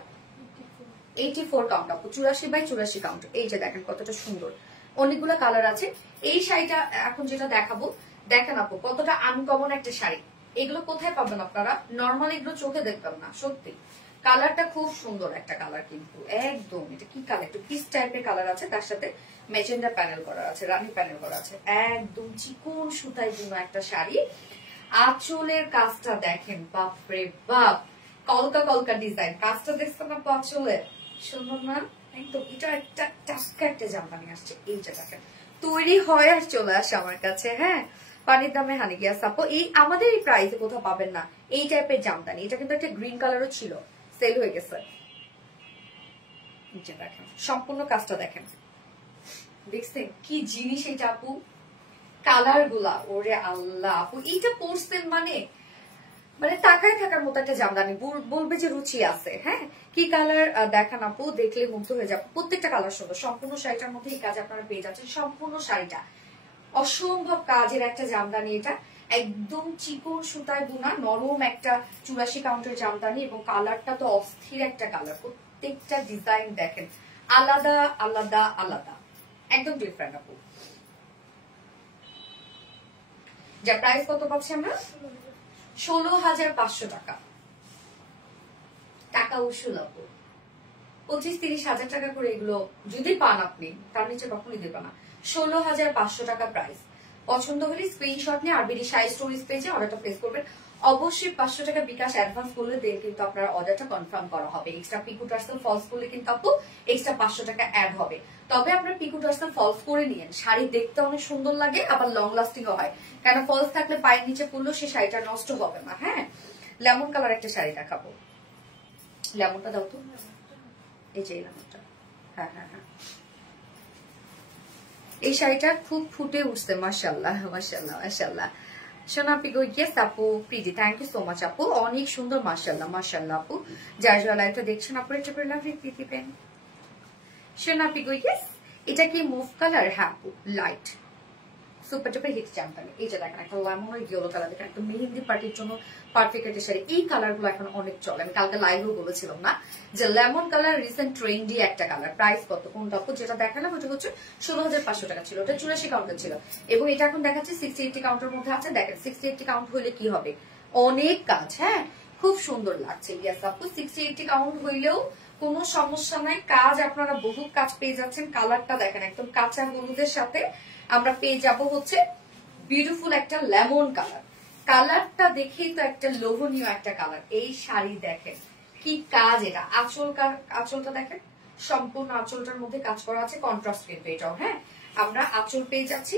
84 কাউন্ট আপু, 84/84 কাউন্ট। এই যে দেখেন কতটা সুন্দর, অনেকগুলো কালার আছে। এই শাড়িটা এখন যেটা দেখাবো, দেখেন আপু কতটা আনকমন একটা শাড়ি। এগুলো কোথায় পাবেন আপনারা? নর্মাল এগুলো চোখে দেখবেন না, সত্যি। কালারটা খুব সুন্দর একটা কালার, কিন্তু একদম এটা কি কালার, একটু পিচ টাইপের কালার আছে, তার সাথে মেজেন্ডা প্যানেল করা আছে, রানী প্যানেল করা আছে। একদম চিকন সুতায় বুনা একটা শাড়ি। আঁচলের কাজটা দেখেন, বাপরে বাপ, কলকা কলকা ডিজাইন। কাজটা দেখছেন না আঁচলে, সুন্দর না একদম? এটা একটা টাটকা একটা জামদানি আসছে। এই যে দেখেন তৈরি হয় আর চলে আসে আমার কাছে। হ্যাঁ, পানির দামে হানি গিয়া সাপো। এই আমাদের এই প্রাইসে কোথাও পাবেন না এই টাইপের জামদানি। এটা কিন্তু একটা গ্রিন কালারও ছিল, সেল হয়ে গেছে। দেখেন সম্পূর্ণ কাজটা দেখেন, দেখছেন কি জিনিস এটা আপু? কালার গুলা, ওরে আল্লাহ আপু, এইটা পরছেন মানে মানে তাকায় থাকার মতো একটা জামদানি, বলবে যে রুচি আছে। হ্যাঁ, কি কালার দেখান আপু, দেখলে মুগ্ধ হয়ে যাবে। প্রত্যেকটা কালার সুন্দর। সম্পূর্ণ শাড়িটার মধ্যে এই কাজ আপনারা পেয়ে যাচ্ছেন। সম্পূর্ণ শাড়িটা অসম্ভব কাজের একটা জামদানি। এটা একদম চিকন সুতায় বুনা নরম একটা 84 কাউন্টের জামদানি, এবং কালারটা তো অস্থির একটা কালার। প্রত্যেকটা ডিজাইন দেখেন আলাদা আলাদা আলাদা, একদম ডিফারেন্ট আপু। যা প্রাইস কত পাচ্ছি আমরা? 16,500 টাকা। টাকা উসুল আপু, 25-30 হাজার টাকা করে এগুলো যদি পান আপনি, তার নিচে কখনই দেবে না। 16,500 টাকা প্রাইস। পছন্দ হলে স্ক্রিনশট নিয়ে আরবিডি শাড়ি স্টোরেজ পেজে অর্ডারটা প্লেস করবেন। অবশ্যই 500 টাকা বিকাশ অ্যাডভান্স করলে দেন কিন্তু আপনার অর্ডারটা কনফার্ম করা হবে। এক্সট্রা পিকো টার্সেল ফলস করলে কিন্তু আপু এক্সট্রা 500 টাকা অ্যাড হবে। তবে আপনার পিকো টার্সেল ফলস করে নিয়েন, শাড়ি দেখতে অনেক সুন্দর লাগে, আবার লং লাস্টিং ও হয়। কেন ফলস থাকলে পায়ের নিচে পড়লেও সেই শাড়িটা নষ্ট হবে না। হ্যাঁ, লেমন কালার একটা শাড়ি দেখাবো। লেমনটা দাও তো, এই যে লেমনটা। হ্যাঁ হ্যাঁ হ্যাঁ, এই শাড়িটা খুব ফুটে উঠছে, মাশাআল্লাহ মাশাআল্লাহ মাশাআল্লাহ। সোনা পিগো, ইয়েস আপু pretty, thank you so much আপু, অনেক সুন্দর, মাশাআল্লাহ মাশাআল্লাহ আপু। যার যারা লাইভটা দেখছেন আপু এটা করে লাভ প্রীতি পেন। সোনা পিগো, ইয়েস। এটা কি মুভ কালার? হ্যাঁ আপু, light super duper hit Jamdani. এই যে দেখেন একটা লেমন আর ইয়েলো কালার, দেখেন একটা মেহেন্দি পার্টির জন্য পারফেক্ট একটা শাড়ি। এই কালার গুলো এখন অনেক চলে, আমি কালকে লাইভেও বলেছিলাম না যে লেমন কালার রিসেন্ট ট্রেন্ডি একটা কালার। প্রাইস কত? কোনটা আপু? যেটা দেখালাম ওটা হচ্ছে 16,500 টাকা ছিল, ওটা 84 কাউন্টার ছিল, এবং এটা এখন দেখাচ্ছে 60-80 কাউন্টের মধ্যে আছে। দেখেন 60-80 কাউন্ট হইলে কি হবে, অনেক কাজ। হ্যাঁ, খুব সুন্দর লাগছে। ইয়েস আপু, 60-80 কাউন্ট হইলেও কোনো সমস্যা নাই, কাজ আপনারা বহু কাজ পেয়ে যাচ্ছেন। কালারটা দেখেন একদম কাঁচা হলুদের সাথে আমরা পেয়ে যাব হচ্ছে বিউটিফুল একটা লেমন কালার। কালারটা দেখেই তো একটা লোভনীয় একটা কালার। এই শাড়ি দেখেন কি কাজ, এটা আঁচলটা দেখেন, সম্পূর্ণ আঁচলটার মধ্যে কাজ করা আছে, কন্ট্রাস্ট কিন্তু এটাও। হ্যাঁ, আমরা আঁচল পেয়ে যাচ্ছি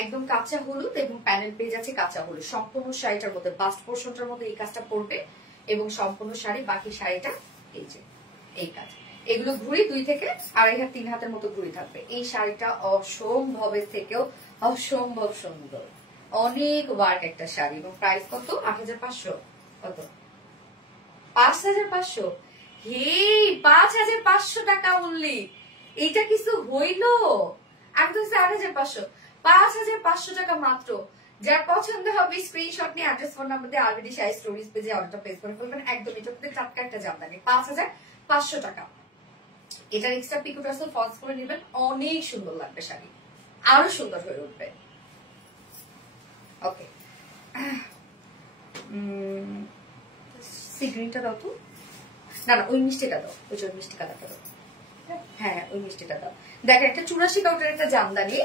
একদম কাঁচা হলুদ, এবং প্যানেল পেয়ে যাচ্ছি কাঁচা হলুদ। সম্পূর্ণ শাড়িটার মধ্যে বাস্ট পোর্শনটার মধ্যে এই কাজটা পড়বে, এবং সম্পূর্ণ শাড়ি বাকি শাড়িটা এই যে এই কাজ। এগুলো ঘুড়ি 2 থেকে 2.5 হাত 3 হাতের মতো ঘুড়ি থাকবে। এই শাড়িটা অসম্ভবের থেকেও অসম্ভব সুন্দর, অনেক ওয়ার্ক একটা শাড়ি। এবং প্রাইস কত? 8,500। কত? 5,500। হে, 5,500 টাকা অনলি। এইটা কিছু হইল? আমি তো 8,500, 5,500 টাকা মাত্র। যার পছন্দ হবে স্ক্রিনশট নিয়ে অ্যাড্রেস ফোন নাম্বার দিয়ে আরবিডি শাড়ি স্টোরিজ পেজে অর্ডারটা প্লেস করে ফেলবেন। একদম এটা মধ্যে টাটকা একটা জামদানি 5500 টাকা। এটার এক্সট্রা পিকো টাসেল ফলস করে নেবেন, অনেক সুন্দর লাগবে শাড়ি, আরো সুন্দর হয়ে উঠবে। ওকে সি গ্রিনটা দাও তো, না না ওই মিষ্টিটা দাও, ওই যে মিষ্টি কালারটা দাও। হ্যাঁ ওই মিষ্টিটা দাও। দেখেন একটা 84 কাউন্টার একটা জামদানি,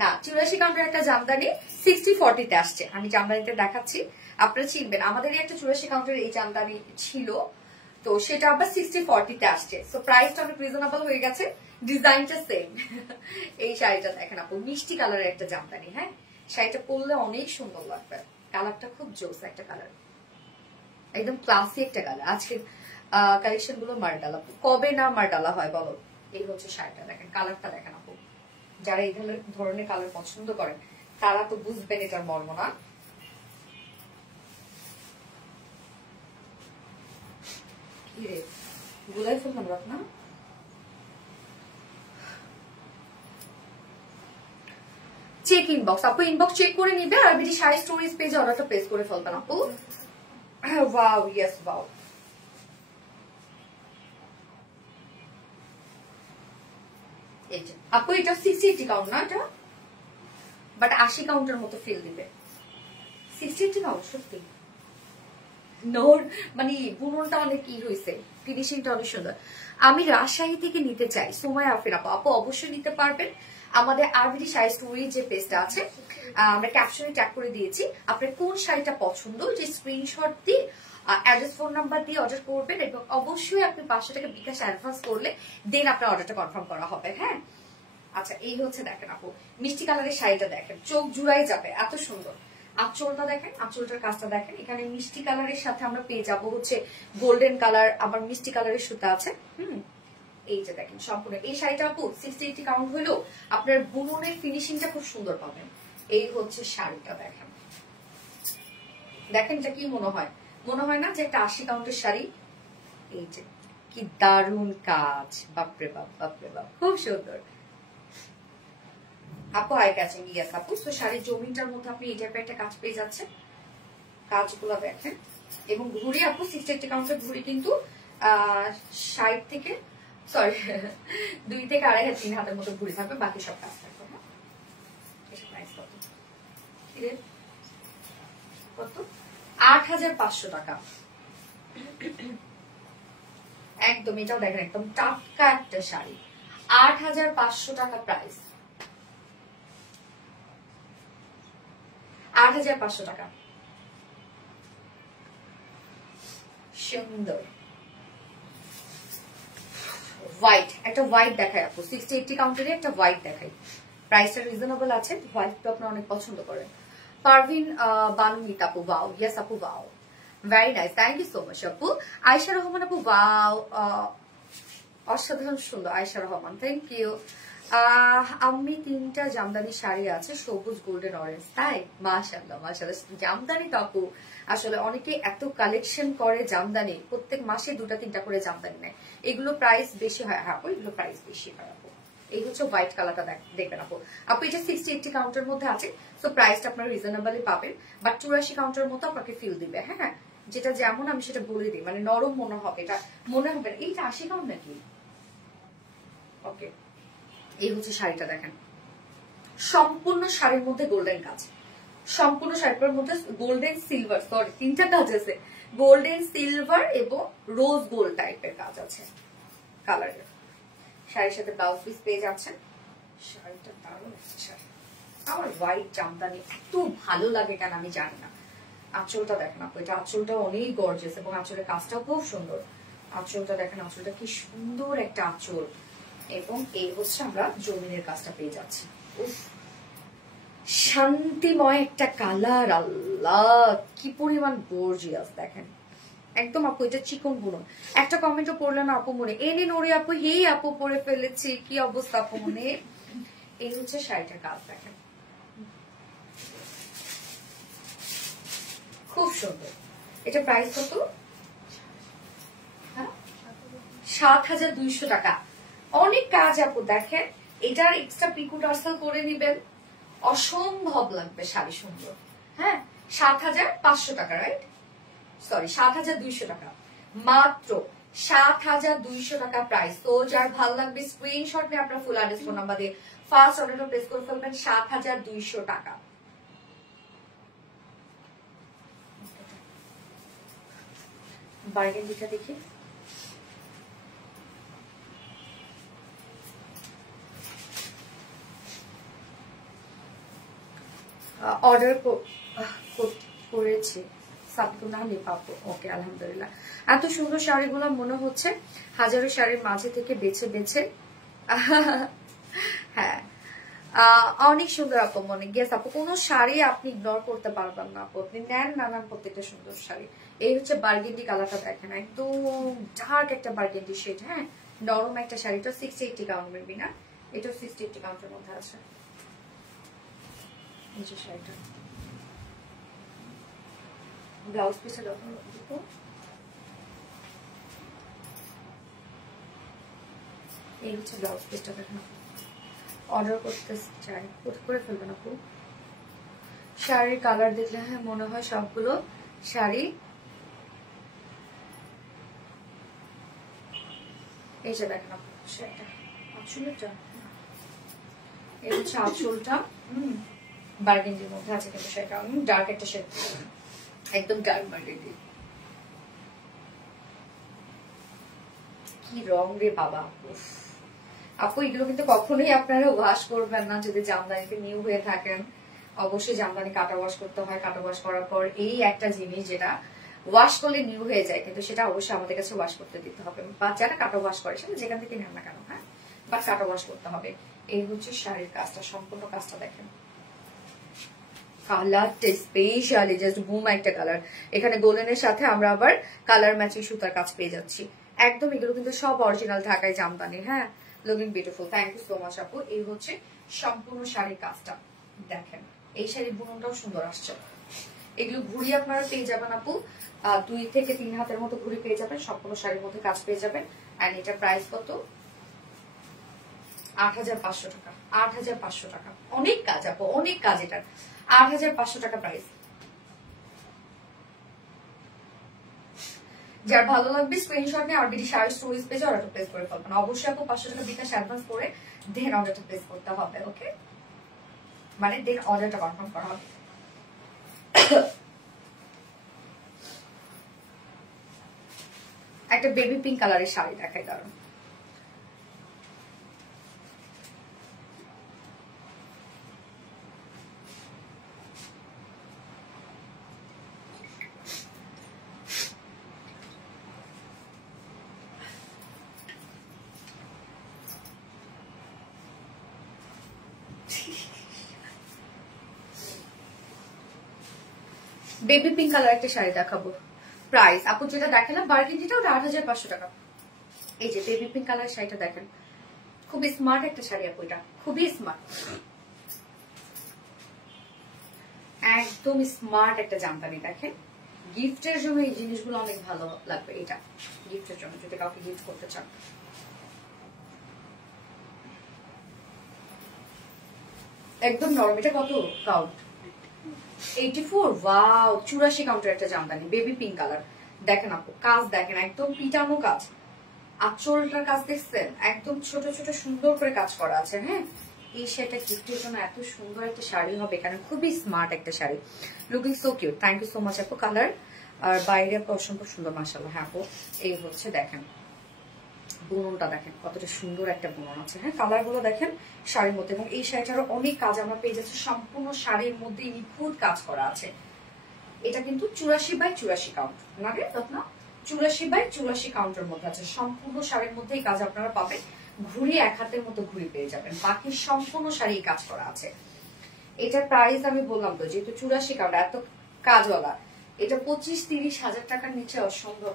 না 84 কাউন্টার একটা জামদানি 60-40 তে আসছে। আমি জামদানিটা দেখাচ্ছি, আপনারা চিনবেন। আমাদেরই একটা 84 কাউন্টার এই জামদানি ছিল, তো সেটা আবার 60-40 তে আসছে। সো প্রাইসটা অনেক রিজনেবল হয়ে গেছে, ডিজাইনটা সেম। এই শাড়িটা দেখেন আপু, মিষ্টি কালারের একটা জামদানি। হ্যাঁ শাড়িটা পরলে অনেক সুন্দর লাগবে, কালারটা খুব জোস একটা কালার, একদম ক্লাসি একটা কালার। আজকে কালেকশন গুলো মারডালা, কবে না মারডালা হয় বলো। এই হচ্ছে শাড়িটা, দেখেন কালারটা দেখেন আপু, যারা এই ধরনের কালার পছন্দ করেন তারা তো বুঝবেন এটার মর্ম না। গুলাই ফেললাম না, চেক ইনবক্স আপু, ইনবক্স চেক করে নিবে আর বিডি শাড়ি স্টোরিজ পেজে অর্ডারটা প্লেস করে ফেলবেন আপু। ওয়াও ইয়েস ওয়াও, আপু এটা 60-80 কাউন্ট না এটা, বাট 80 কাউন্টের মতো ফিল দিবে। 60-80 কাউন্ট সত্যি নোর, মানে বুননটা অনেক ই হয়েছে, ফিনিশিংটা অনেক সুন্দর। আমি রাজশাহী থেকে নিতে চাই, সোমায়া আফরিন আপু, আপু অবশ্যই নিতে পারবেন। আমাদের আরবিডি শাড়ি স্টোরি যে পেজটা আছে আমরা ক্যাপশনে ট্যাগ করে দিয়েছি, আপনার কোন শাড়িটা পছন্দ যে স্ক্রিনশট দিয়ে অ্যাড্রেস ফোন নাম্বার দিয়ে অর্ডার করবেন, এবং অবশ্যই আপনি 500 টাকা বিকাশ অ্যাডভান্স করলে দেন আপনার অর্ডারটা কনফার্ম করা হবে। হ্যাঁ আচ্ছা এই হচ্ছে দেখেন আপু মিষ্টি কালারের শাড়িটা, দেখেন চোখ জুড়াই যাবে, এত সুন্দর। আঁচলটা দেখেন, আঁচলটার কাজটা দেখেন, এখানে মিষ্টি কালারের সাথে আমরা পেয়ে যাবো হচ্ছে গোল্ডেন কালার, আবার মিষ্টি কালারের সুতা আছে। এই যে দেখেন সম্পূর্ণ এই শাড়িটা আপু 60-80 কাউন্ট হলেও আপনার বুননের ফিনিশিংটা খুব সুন্দর পাবেন। এই হচ্ছে শাড়িটা দেখেন, দেখেন এটা কি মনে হয়, মনে হয় না যে একটা 80 কাউন্টের শাড়ি। এই যে কি দারুণ কাজ, বাপরে বাপ বাপরে বাপ, খুব সুন্দর আপু। আই ক্যাচিং ইয়াস আপু। তো শাড়ির জমিনটার মধ্যে আপনি এই টাইপের একটা কাজ পেয়ে যাচ্ছেন, কাজগুলো দেখেন। এবং ঘুড়ি আপু 60-80 কাউন্টের ঘুড়ি কিন্তু 60 থেকে সরি 2 থেকে 2.5-3 হাতের মতো ঘুড়ি থাকবে, বাকি সব কাজ থাকবে। হ্যাঁ এটা প্রাইস কত? 8500 টাকা একদম। এটাও দেখেন একদম টাটকা একটা শাড়ি, 8500 টাকা প্রাইস, 8500 টাকা। সুন্দর হোয়াইট, একটা হোয়াইট দেখাই আপু, 60-80 কাউন্টারে একটা হোয়াইট দেখাই, প্রাইসটা রিজনেবল আছে। হোয়াইট তো আপনারা অনেক পছন্দ করেন। পারভিন বানুমিত আপু, ওয়াও ইয়েস আপু, wow very nice, thank you so much আপু। আয়েশা রহমান আপু, ওয়াও অসাধারণ সুন্দর আয়েশা রহমান, থ্যাংক ইউ। আমি 3টা জামদানি শাড়ি আছে, সবুজ গোল্ডেন অরেঞ্জ, তাই মাশাআল্লাহ মাশাআল্লাহ। জামদানি তো আপু আসলে অনেকে এত কালেকশন করে জামদানি, প্রত্যেক মাসে 2টা-3টা করে জামদানি নেয়, এগুলো প্রাইস বেশি হয়। হ্যাঁ এগুলো প্রাইস বেশি হয় আপু। এই হচ্ছে হোয়াইট কালারটা দেখবেন আপু, আপু এটা 60-80 কাউন্টের মধ্যে আছে, সো প্রাইসটা আপনারা রিজনেবলি পাবেন, বাট 84 কাউন্টের মতো আপনাকে ফিল দিবে। হ্যাঁ যেটা যেমন আমি সেটা বলে দিই, মানে নরম মনে হবে, এটা মনে হবে না এইটা 80 কাউন্ট নাকি। ওকে এই হচ্ছে শাড়িটা দেখেন, সম্পূর্ণ শাড়ির মধ্যে গোল্ডেন কাজ, সম্পূর্ণ শাড়িটার মধ্যে গোল্ডেন সিলভার, সরি 3টা কাজ আছে, গোল্ডেন সিলভার এবং রোজ গোল্ড টাইপের কাজ আছে কালারের। শাড়ির সাথে ব্লাউজ পিস পেয়ে যাচ্ছেন। শাড়িটা দারুণ শাড়ি, আমার হোয়াইট জামদানি এত ভালো লাগে কেন আমি জানি না। আঁচলটা দেখেন আপু, এটা আঁচলটা অনেক গর্জিয়াস এবং আঁচলের কাজটাও খুব সুন্দর। আঁচলটা দেখেন, আঁচলটা কি সুন্দর একটা আঁচল, এবং এই হচ্ছে আমরা জমিনের কাজটা পেয়ে যাচ্ছি। শান্তিময় একটা কালার, আল্লাহ কি পরিমাণ গর্জিয়াস দেখেন একদম আপু। এটা চিকন বুনন, একটা কমেন্টও পড়লো না আপু মনে, এনে নড়ে আপু, হেই আপু পরে ফেলেছি, কি অবস্থা আপু মনে। এই হচ্ছে শাড়িটার কাজ দেখেন, খুব সুন্দর। এটা প্রাইস কত? 7200 টাকা। অনেক কাজ আপু দেখেন, এটার এক্সট্রা পিকো টার্সেল করে নিবেন, অসম্ভব লাগবে শাড়ি সুন্দর। হ্যাঁ ৭৫০০ টাকা, রাইট? সরি ৭২০০ টাকা, মাত্র ৭২০০ টাকা প্রাইস। তো যার ভালো লাগবে স্ক্রিনশট নিয়ে আপনার ফুল অ্যাড্রেস ফোন নাম্বার দিয়ে ফার্স্ট অর্ডারটা প্লেস করে ফেলবেন। ৭২০০ টাকা। বার্গেন্ডিটা দেখি, অর্ডার করেছি সাবগুনা লিপাপো। ওকে আলহামদুলিল্লাহ। এত সুন্দর শাড়িগুলো মনে হচ্ছে হাজারো শাড়ির মাঝে থেকে বেছে বেছে হ্যাঁ অনেক সুন্দর আপু, মনে গেস আপু কোনো শাড়ি আপনি ইগনোর করতে পারবেন না আপু, আপনি নেন নানান প্রত্যেকটা সুন্দর শাড়ি। এই হচ্ছে বার্গেন্ডি কালারটা দেখেন, একদম ডার্ক একটা বার্গেন্ডি শেড। হ্যাঁ নরম একটা শাড়ি, এটা 60-80 কাউন্ট মেবি না, এটা 60-80 কাউন্টের মধ্যে আছে। এই যে শাড়িটা ব্লাউজ পিসে দেখো, এই হচ্ছে ব্লাউজ পিসটা দেখেন। অর্ডার করতে চাই করে ফেলবেন আপু। শাড়ির কালার দেখলে হ্যাঁ মনে হয় সবগুলো শাড়ি। এই যে দেখেন আপু শাড়িটা, আঁচলটা এই হচ্ছে আঁচলটা বার্গেন্ডির মধ্যে আছে, কিন্তু সেটা ডার্ক একটা শেড, একদম ডার্ক বার্গেন্ডি। কি রং রে বাবা। আপু এগুলো কিন্তু কখনোই আপনারা ওয়াশ করবেন না যদি জামদানিতে নিউ হয়ে থাকেন। অবশ্যই জামদানি কাটা ওয়াশ করতে হয়, কাটা ওয়াশ করার পর এই একটা জিনিস যেটা ওয়াশ করলে নিউ হয়ে যায়, কিন্তু সেটা অবশ্যই আমাদের কাছে ওয়াশ করতে দিতে হবে। বা যারা কাটা ওয়াশ করে সেটা যেখান থেকে নেন না কেন, হ্যাঁ বাট কাটা ওয়াশ করতে হবে। এই হচ্ছে শাড়ির কাজটা, সম্পূর্ণ কাজটা দেখেন। কালারটা স্পেশালি জাস্ট বুম একটা কালার। এখানে গোল্ডেনের সাথে আমরা আবার কালার ম্যাচিং সুতার কাজ পেয়ে যাচ্ছি একদম। এগুলো কিন্তু সব অরিজিনাল ঢাকায় জামদানি। হ্যাঁ looking beautiful, thank you so much আপু। এই হচ্ছে সম্পূর্ণ শাড়ির কাজটা দেখেন। এই শাড়ির বুননটাও সুন্দর আসছে। এগুলো ঘুড়ি আপনারা পেয়ে যাবেন আপু, 2 থেকে 3 হাতের মতো ঘুড়ি পেয়ে যাবেন, সম্পূর্ণ শাড়ির মধ্যে কাজ পেয়ে যাবেন। এন্ড এটা প্রাইস কত? ৮৫০০ টাকা। ৮৫০০ টাকা, অনেক কাজ আপু, অনেক কাজ। এটার ৮৫০০ টাকা প্রাইস। যার ভালো লাগবে স্ক্রিনশট নিয়ে আরবিডি শাড়ি স্টোরিজ পেজে অর্ডারটা প্লেস করে ফেলবেন। অবশ্যই আপু 500 টাকা বিকাশ অ্যাডভান্স করে দেন অর্ডারটা প্লেস করতে হবে। ওকে মানে দেন অর্ডারটা কনফার্ম করা হবে। একটা বেবি পিঙ্ক কালারের শাড়ি দেখাই দারুন। বেবি পিঙ্ক কালার একটা শাড়ি দেখাবো। প্রাইস আপু যেটা দেখেন না বার্গেন্ডিটা, ওটা ৮৫০০ টাকা। এই যে বেবি পিঙ্ক কালার শাড়িটা দেখেন, খুবই স্মার্ট একটা শাড়ি আপু, এটা খুবই স্মার্ট, একদম স্মার্ট একটা জামদানি। দেখেন গিফটের জন্য এই জিনিসগুলো অনেক ভালো লাগবে। এটা গিফটের জন্য যদি কাউকে গিফট করতে চান। একদম নরম। এটা কত কাউন্ট? 84। ওয়াও 84 কাউন্টের একটা জামদানি, বেবি পিঙ্ক কালার। দেখেন আপু কাজ দেখেন, একদম পিটানো কাজ। আঁচলটার কাজ দেখছেন, একদম ছোট ছোট সুন্দর করে কাজ করা আছে। হ্যাঁ এই শাড়িটা গিফটের জন্য এত সুন্দর একটা শাড়ি হবে, কারণ খুবই স্মার্ট একটা sari. Looking so cute, thank you so much আপু। কালার আর বাইরে আপু অসম্ভব সুন্দর মাশাআল্লাহ। হ্যাঁ আপু এই হচ্ছে দেখেন বুননটা দেখেন কতটা সুন্দর একটা বুনন আছে। হ্যাঁ কালার গুলো দেখেন শাড়ির মধ্যে, এবং এই শাড়িটারও অনেক কাজ আমরা পেয়ে যাচ্ছি। সম্পূর্ণ শাড়ির মধ্যে নিখুঁত কাজ করা আছে। এটা কিন্তু 84/84 কাউন্ট না রে রত্না, 84/84 কাউন্টের মধ্যে আছে। সম্পূর্ণ শাড়ির মধ্যে এই কাজ আপনারা পাবেন। ঘুড়ি 1 হাতের মতো ঘুড়ি পেয়ে যাবেন, বাকি সম্পূর্ণ শাড়ি কাজ করা আছে। এটার প্রাইস আমি বললাম তো, যেহেতু 84 কাউন্ট এত কাজওয়ালা, এটা 25-30 হাজার টাকার নিচে অসম্ভব।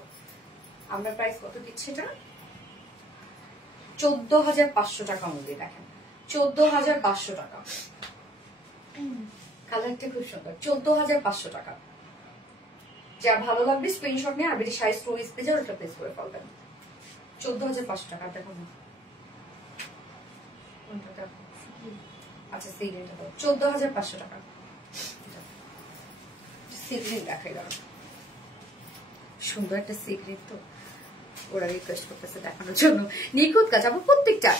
আমরা প্রাইস কত দিচ্ছি? এটা 14,500 টাকা মধ্যে। দেখেন 14,500 টাকা। কালারটা খুব সুন্দর, 14,500 টাকা। যা ভালো লাগবে স্ক্রিনশট নিয়ে আরবিডি শাড়ি স্টোরিজ পেজে ওটা প্লেস করে ফেলবেন। 14,500 টাকা। দেখুন আচ্ছা সি গ্রিনটা 14,500 টাকা। সি গ্রিন দেখাই দাও, সুন্দর একটা সি গ্রিন, তো ওরা রিকোয়েস্ট করতেছে দেখানোর জন্য। নিখুঁত কাজ আপু প্রত্যেকটা।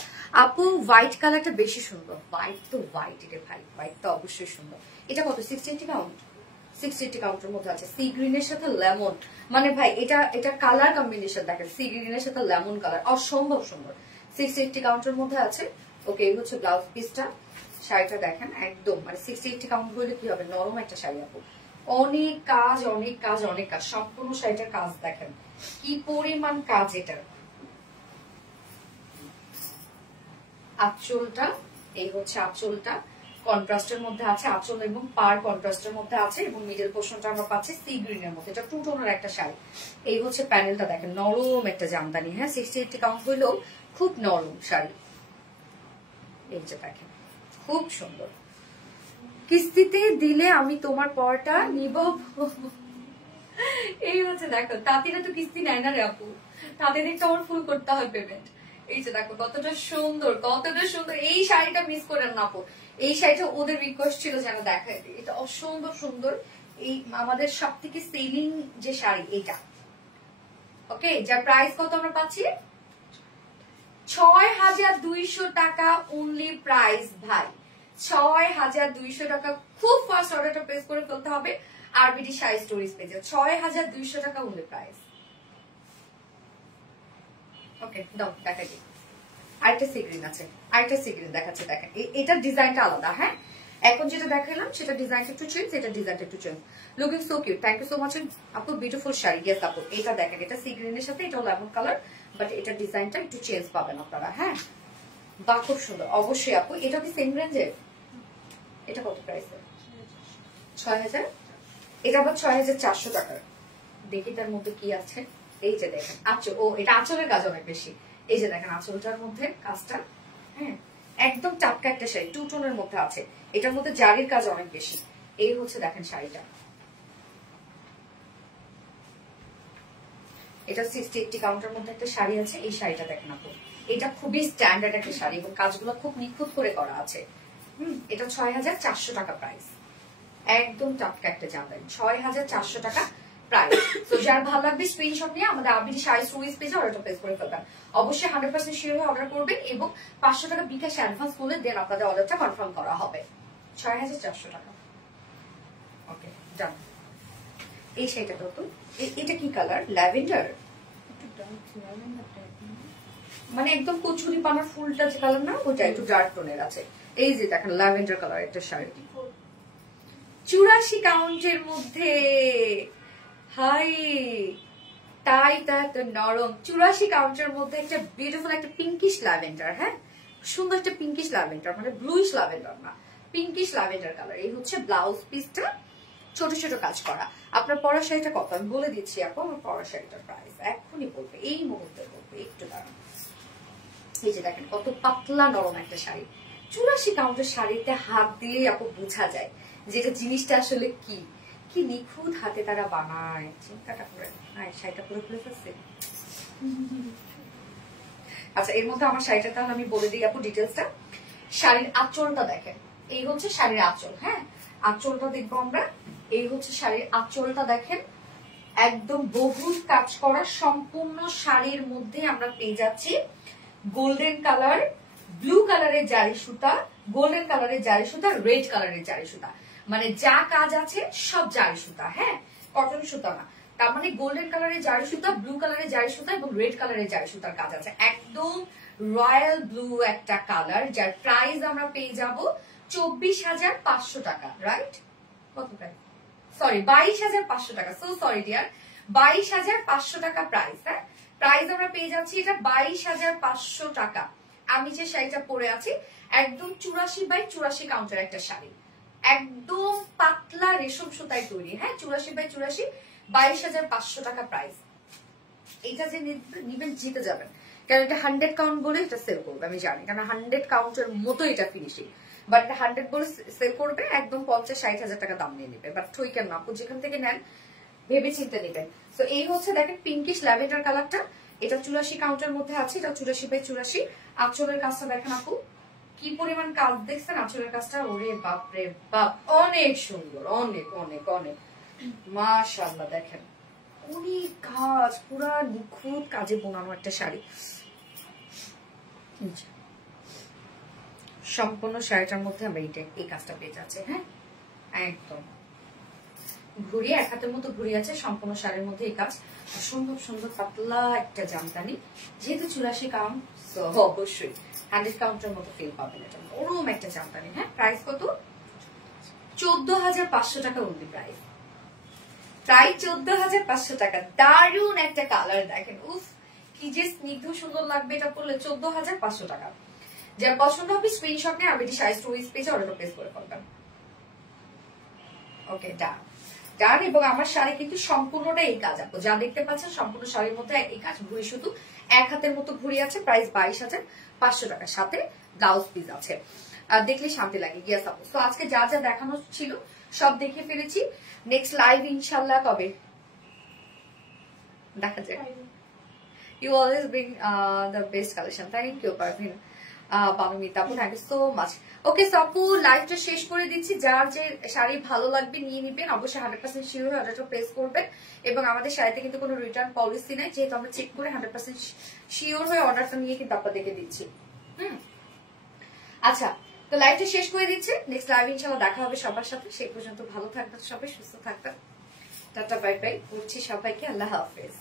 আপু হোয়াইট কালারটা বেশি সুন্দর, হোয়াইট তো হোয়াইট রে ভাই, হোয়াইট তো অবশ্যই সুন্দর। এটা কত 60 কাউন্ট, 60 কাউন্টের মধ্যে আছে সি গ্রিনের সাথে লেমন, মানে ভাই এটা কালার কম্বিনেশন দেখেন, সি গ্রিনের সাথে লেমন কালার অসম্ভব সুন্দর। 60 কাউন্টের মধ্যে আছে। ওকে, এই হচ্ছে ব্লাউজ পিসটা। শাড়িটা দেখেন একদম মানে 60 কাউন্ট বললে কি হবে, নরম একটা শাড়ি আপু, অনেক কাজ অনেক কাজ অনেক কাজ, সম্পূর্ণ শাড়িটার কাজ দেখেন কি পরিমাণ কাজ এটার। আঁচলটা, এই হচ্ছে আঁচলটা কন্ট্রাস্টের মধ্যে আছে, আঁচল এবং পার কন্ট্রাস্টের মধ্যে আছে, এবং মিডল পোর্শনটা আমরা পাচ্ছি সি গ্রিনের মধ্যে। এটা টু টোনের একটা শাড়ি। এই হচ্ছে প্যানেলটা দেখেন, নরম একটা জামদানি, হ্যাঁ 60 কাউন্ট হইলেও খুব নরম শাড়ি। এই যে দেখেন খুব সুন্দর। কিস্তিতে দিলে আমি তোমার পরটা নিব। এই হচ্ছে দেখো, তাঁতিরা তো কিস্তি নেয় না রে আপু, তাদের তো আমার ফুল করতে হয় পেমেন্ট। এই যে দেখো কতটা সুন্দর, কতটা সুন্দর। এই শাড়িটা মিস করেন না আপু, এই শাড়িটা ওদের রিকোয়েস্ট ছিল যেন দেখায় দিই। এটা অসম্ভব সুন্দর, এই আমাদের সব থেকে সেলিং যে শাড়ি এটা। ওকে, যার প্রাইস কত আমরা পাচ্ছি 6,200 টাকা অনলি প্রাইস ভাই, 6,200 টাকা। খুব ফাস্ট অর্ডারটা প্লেস করে ফেলতে হবে আরবিডি শাড়ি স্টোরিজ পেজে, 6,200 টাকা অনলি প্রাইস। ওকে দাও দেখাই দিই। আরেকটা সি গ্রিন আছে, আরেকটা সি গ্রিন দেখাচ্ছে দেখেন, এটার ডিজাইনটা আলাদা। হ্যাঁ এখন যেটা দেখালাম সেটা ডিজাইনটা একটু চেঞ্জ, এটা ডিজাইনটা একটু change. Looking so cute, thank you so much আপু, বিউটিফুল শাড়ি। ইয়েস আপু, এটা দেখেন, এটা সি গ্রিনের সাথে এটা লেমন কালার, বাট এটা ডিজাইনটা একটু চেঞ্জ পাবেন আপনারা। হ্যাঁ বা খুব সুন্দর অবশ্যই আপু। এটা কি সেম রেঞ্জের? এটা কত প্রাইসের? 6,000। এটা আবার 6,400 টাকার। দেখি তার মধ্যে কি আছে। এই যে দেখেন আঁচল, ও এটা আঁচলের কাজ অনেক বেশি। এই যে দেখেন আঁচলটার মধ্যে কাজটা, হ্যাঁ একদম টাটকা একটা শাড়ি, টু টোনের মধ্যে আছে, এটার মধ্যে জারির কাজ অনেক বেশি। এই হচ্ছে দেখেন শাড়িটা, এটা 60 কাউন্টের মধ্যে একটা শাড়ি আছে। এই শাড়িটা দেখেন আপু, এটা খুবই স্ট্যান্ডার্ড একটা শাড়ি এবং কাজগুলো খুব নিখুঁত করে করা আছে। এটা 6,400 টাকা প্রাইস, একদম টাটকা একটা জামদানি, 6,400 টাকা প্রাইস। তো যার ভালো লাগবে স্ক্রিনশট নিয়ে আমাদের আরবিডি শাড়ি স্টোরিজ পেজে অর্ডারটা প্লেস করে ফেলবেন। অবশ্যই 100% শিওর হয়ে অর্ডার করবেন এবং 500 টাকা বিকাশ অ্যাডভান্স করলে দেন আপনাদের অর্ডারটা কনফার্ম করা হবে। 6,400 টাকা। ওকে ডান। এই শাড়িটা কত? এটা কি কালার? ল্যাভেন্ডার, মানে একদম কচুরি পানার ফুলটা যে কালার না, ওটা একটু ডার্ক টোনের আছে। এই যে দেখেন ল্যাভেন্ডার কালার একটা শাড়ি, 84 কাউন্টের মধ্যে। হাই তাই তা তো নরম। 84 কাউন্টের মধ্যে একটা বিউটিফুল একটা পিঙ্কিশ ল্যাভেন্ডার, হ্যাঁ সুন্দর একটা পিঙ্কিশ ল্যাভেন্ডার, মানে ব্লুইশ ল্যাভেন্ডার না, পিঙ্কিশ ল্যাভেন্ডার কালার। এই হচ্ছে ব্লাউজ পিসটা, ছোট ছোট কাজ করা। আপনার পরা শাড়িটা কত আমি বলে দিচ্ছি আপু, আমার পরা শাড়িটার প্রাইস এখনই বলবে, এই মুহূর্তে বলবে, একটু দাঁড়ান। এই যে দেখেন কত পাতলা নরম একটা শাড়ি, 84 কাউন্টের শাড়িতে হাত দিয়ে আপু বোঝা যায় যেটা জিনিসটা আসলে কি কি নিখুঁত হাতে তারা বানায়। চিন্তাটা করে শাড়িটা পুরো খুলে ফেলছে। আচ্ছা এর মধ্যে আমার শাড়িটা তাহলে আমি বলে দিই আপু ডিটেলসটা। শাড়ির আঁচলটা দেখেন, এই হচ্ছে শাড়ির আঁচল। হ্যাঁ আঁচলটা দেখবো আমরা। এই হচ্ছে শাড়ির আঁচলটা দেখেন, একদম বহুত কাজ করা সম্পূর্ণ শাড়ির মধ্যে আমরা পেয়ে যাচ্ছি গোল্ডেন কালার, ব্লু কালারের জারি সুতা, গোল্ডেন কালারের জারি সুতা, রেড কালারের জারি সুতা, মানে যা কাজ আছে সব জারি সুতা। হ্যাঁ কটন সুতা না, তার মানে গোল্ডেন কালারের জারি সুতা, ব্লু কালারের জারি সুতা এবং রেড কালারের জারি সুতার কাজ আছে। একদম রয়্যাল ব্লু একটা কালার, যার প্রাইস আমরা পেয়ে যাব 24,500 টাকা। রাইট? কত প্রাইস? সরি 22,500 টাকা। সো সরি ডিয়ার, 22,500 টাকা প্রাইস। হ্যাঁ প্রাইস আমরা পেয়ে যাচ্ছি এটা 22,500 টাকা। আমি যে শাড়িটা পরে আছি একদম 84/84 কাউন্টার একটা শাড়ি, একদম পাতলা রেশম সুতায় তৈরি। হ্যাঁ 84/84, 22,500 টাকা প্রাইস। এটা যে নিবেন জিতে যাবেন, কারণ এটা 100 কাউন্ট বলে এটা সেল করবে আমি জানি, কারণ 100 কাউন্টের মতো এটা ফিনিশিং, বাট এটা 100 বলে সেল করবে একদম 50-60 হাজার টাকা দাম নিয়ে নেবে। বাট ঠিক কেন আপু যেখান থেকে নেন ভেবে চিন্তে নেবেন। তো এই হচ্ছে দেখেন পিঙ্কিশ ল্যাভেন্ডার কালারটা, এটা 84 কাউন্টের মধ্যে আছে, এটা 84/84। আঁচলের কাজটা দেখেন আপু, কি পরিমাণ কাজ দেখছেন আঁচলের কাজটা, ওরে বাপ রে বাপ, অনেক সুন্দর, অনেক অনেক অনেক মাশাআল্লাহ। দেখেন অনেক কাজ, পুরা নিখুঁত কাজে বোনানো একটা শাড়ি। সম্পূর্ণ শাড়িটার মধ্যে আমরা এই কাজটা পেয়ে যাচ্ছে। হ্যাঁ একদম ঘুরিয়ে, এক হাতের মতো ঘুরি আছে সম্পূর্ণ শাড়ির মধ্যে এই কাজ। সুন্দর সুন্দর পাতলা একটা জামদানি, যেহেতু 84 কাউন্ট অবশ্যই 100 কাউন্টের মতো ফিল পাবেন। এটা ওরম একটা জামদানি। হ্যাঁ প্রাইস কত? 14,500 টাকা অনলি প্রাইস, প্রায় 14,500 টাকা। দারুন একটা কালার দেখেন, উফ কি যে স্নিগ্ধ সুন্দর লাগবে এটা পরলে। 14,500 টাকা। যার পছন্দ হবে স্ক্রিনশট নিয়ে আমি সাইজ 2 পেজে অর্ডার প্লেস করে ফেলবেন। ওকে ডান ডান। এবং আমার শাড়ি কিন্তু সম্পূর্ণটা এই কাজ, আপু যা দেখতে পাচ্ছেন সম্পূর্ণ শাড়ির মধ্যে এই কাজ। ঘুড়ি শুধু এক হাতের মতো ঘুড়ি আছে, প্রাইস 22,500 টাকা, সাথে ব্লাউজ পিস আছে। দেখলে শান্তি লাগে। ইয়েস আপু, তো আজকে যা যা দেখানো ছিল সব দেখে ফেলেছি। নেক্সট লাইভ ইনশাল্লাহ কবে দেখা যায়। You always bring the best collection. Thank you Parvin Paramita আপু, thank you so much. Okay আপু লাইভটা শেষ করে দিচ্ছি। যার যে শাড়ি ভালো লাগবে নিয়ে নিবেন, অবশ্যই 100% শিওর হয়ে অর্ডারটা প্লেস করবেন। এবং আমাদের শাড়িতে কিন্তু কোনো রিটার্ন পলিসি নাই, যেহেতু আমরা চেক করে 100% শিওর হয়ে অর্ডারটা নিয়ে কিন্তু আপনাদেরকে দিচ্ছি। আচ্ছা তো লাইভটা শেষ করে দিচ্ছি। নেক্সট লাইভ ইনশাআল্লাহ দেখা হবে সবার সাথে। সেই পর্যন্ত ভালো থাকবেন সবাই, সুস্থ থাকবেন। টাটা বাই বাই করছি সবাইকে, আল্লাহ হাফেজ।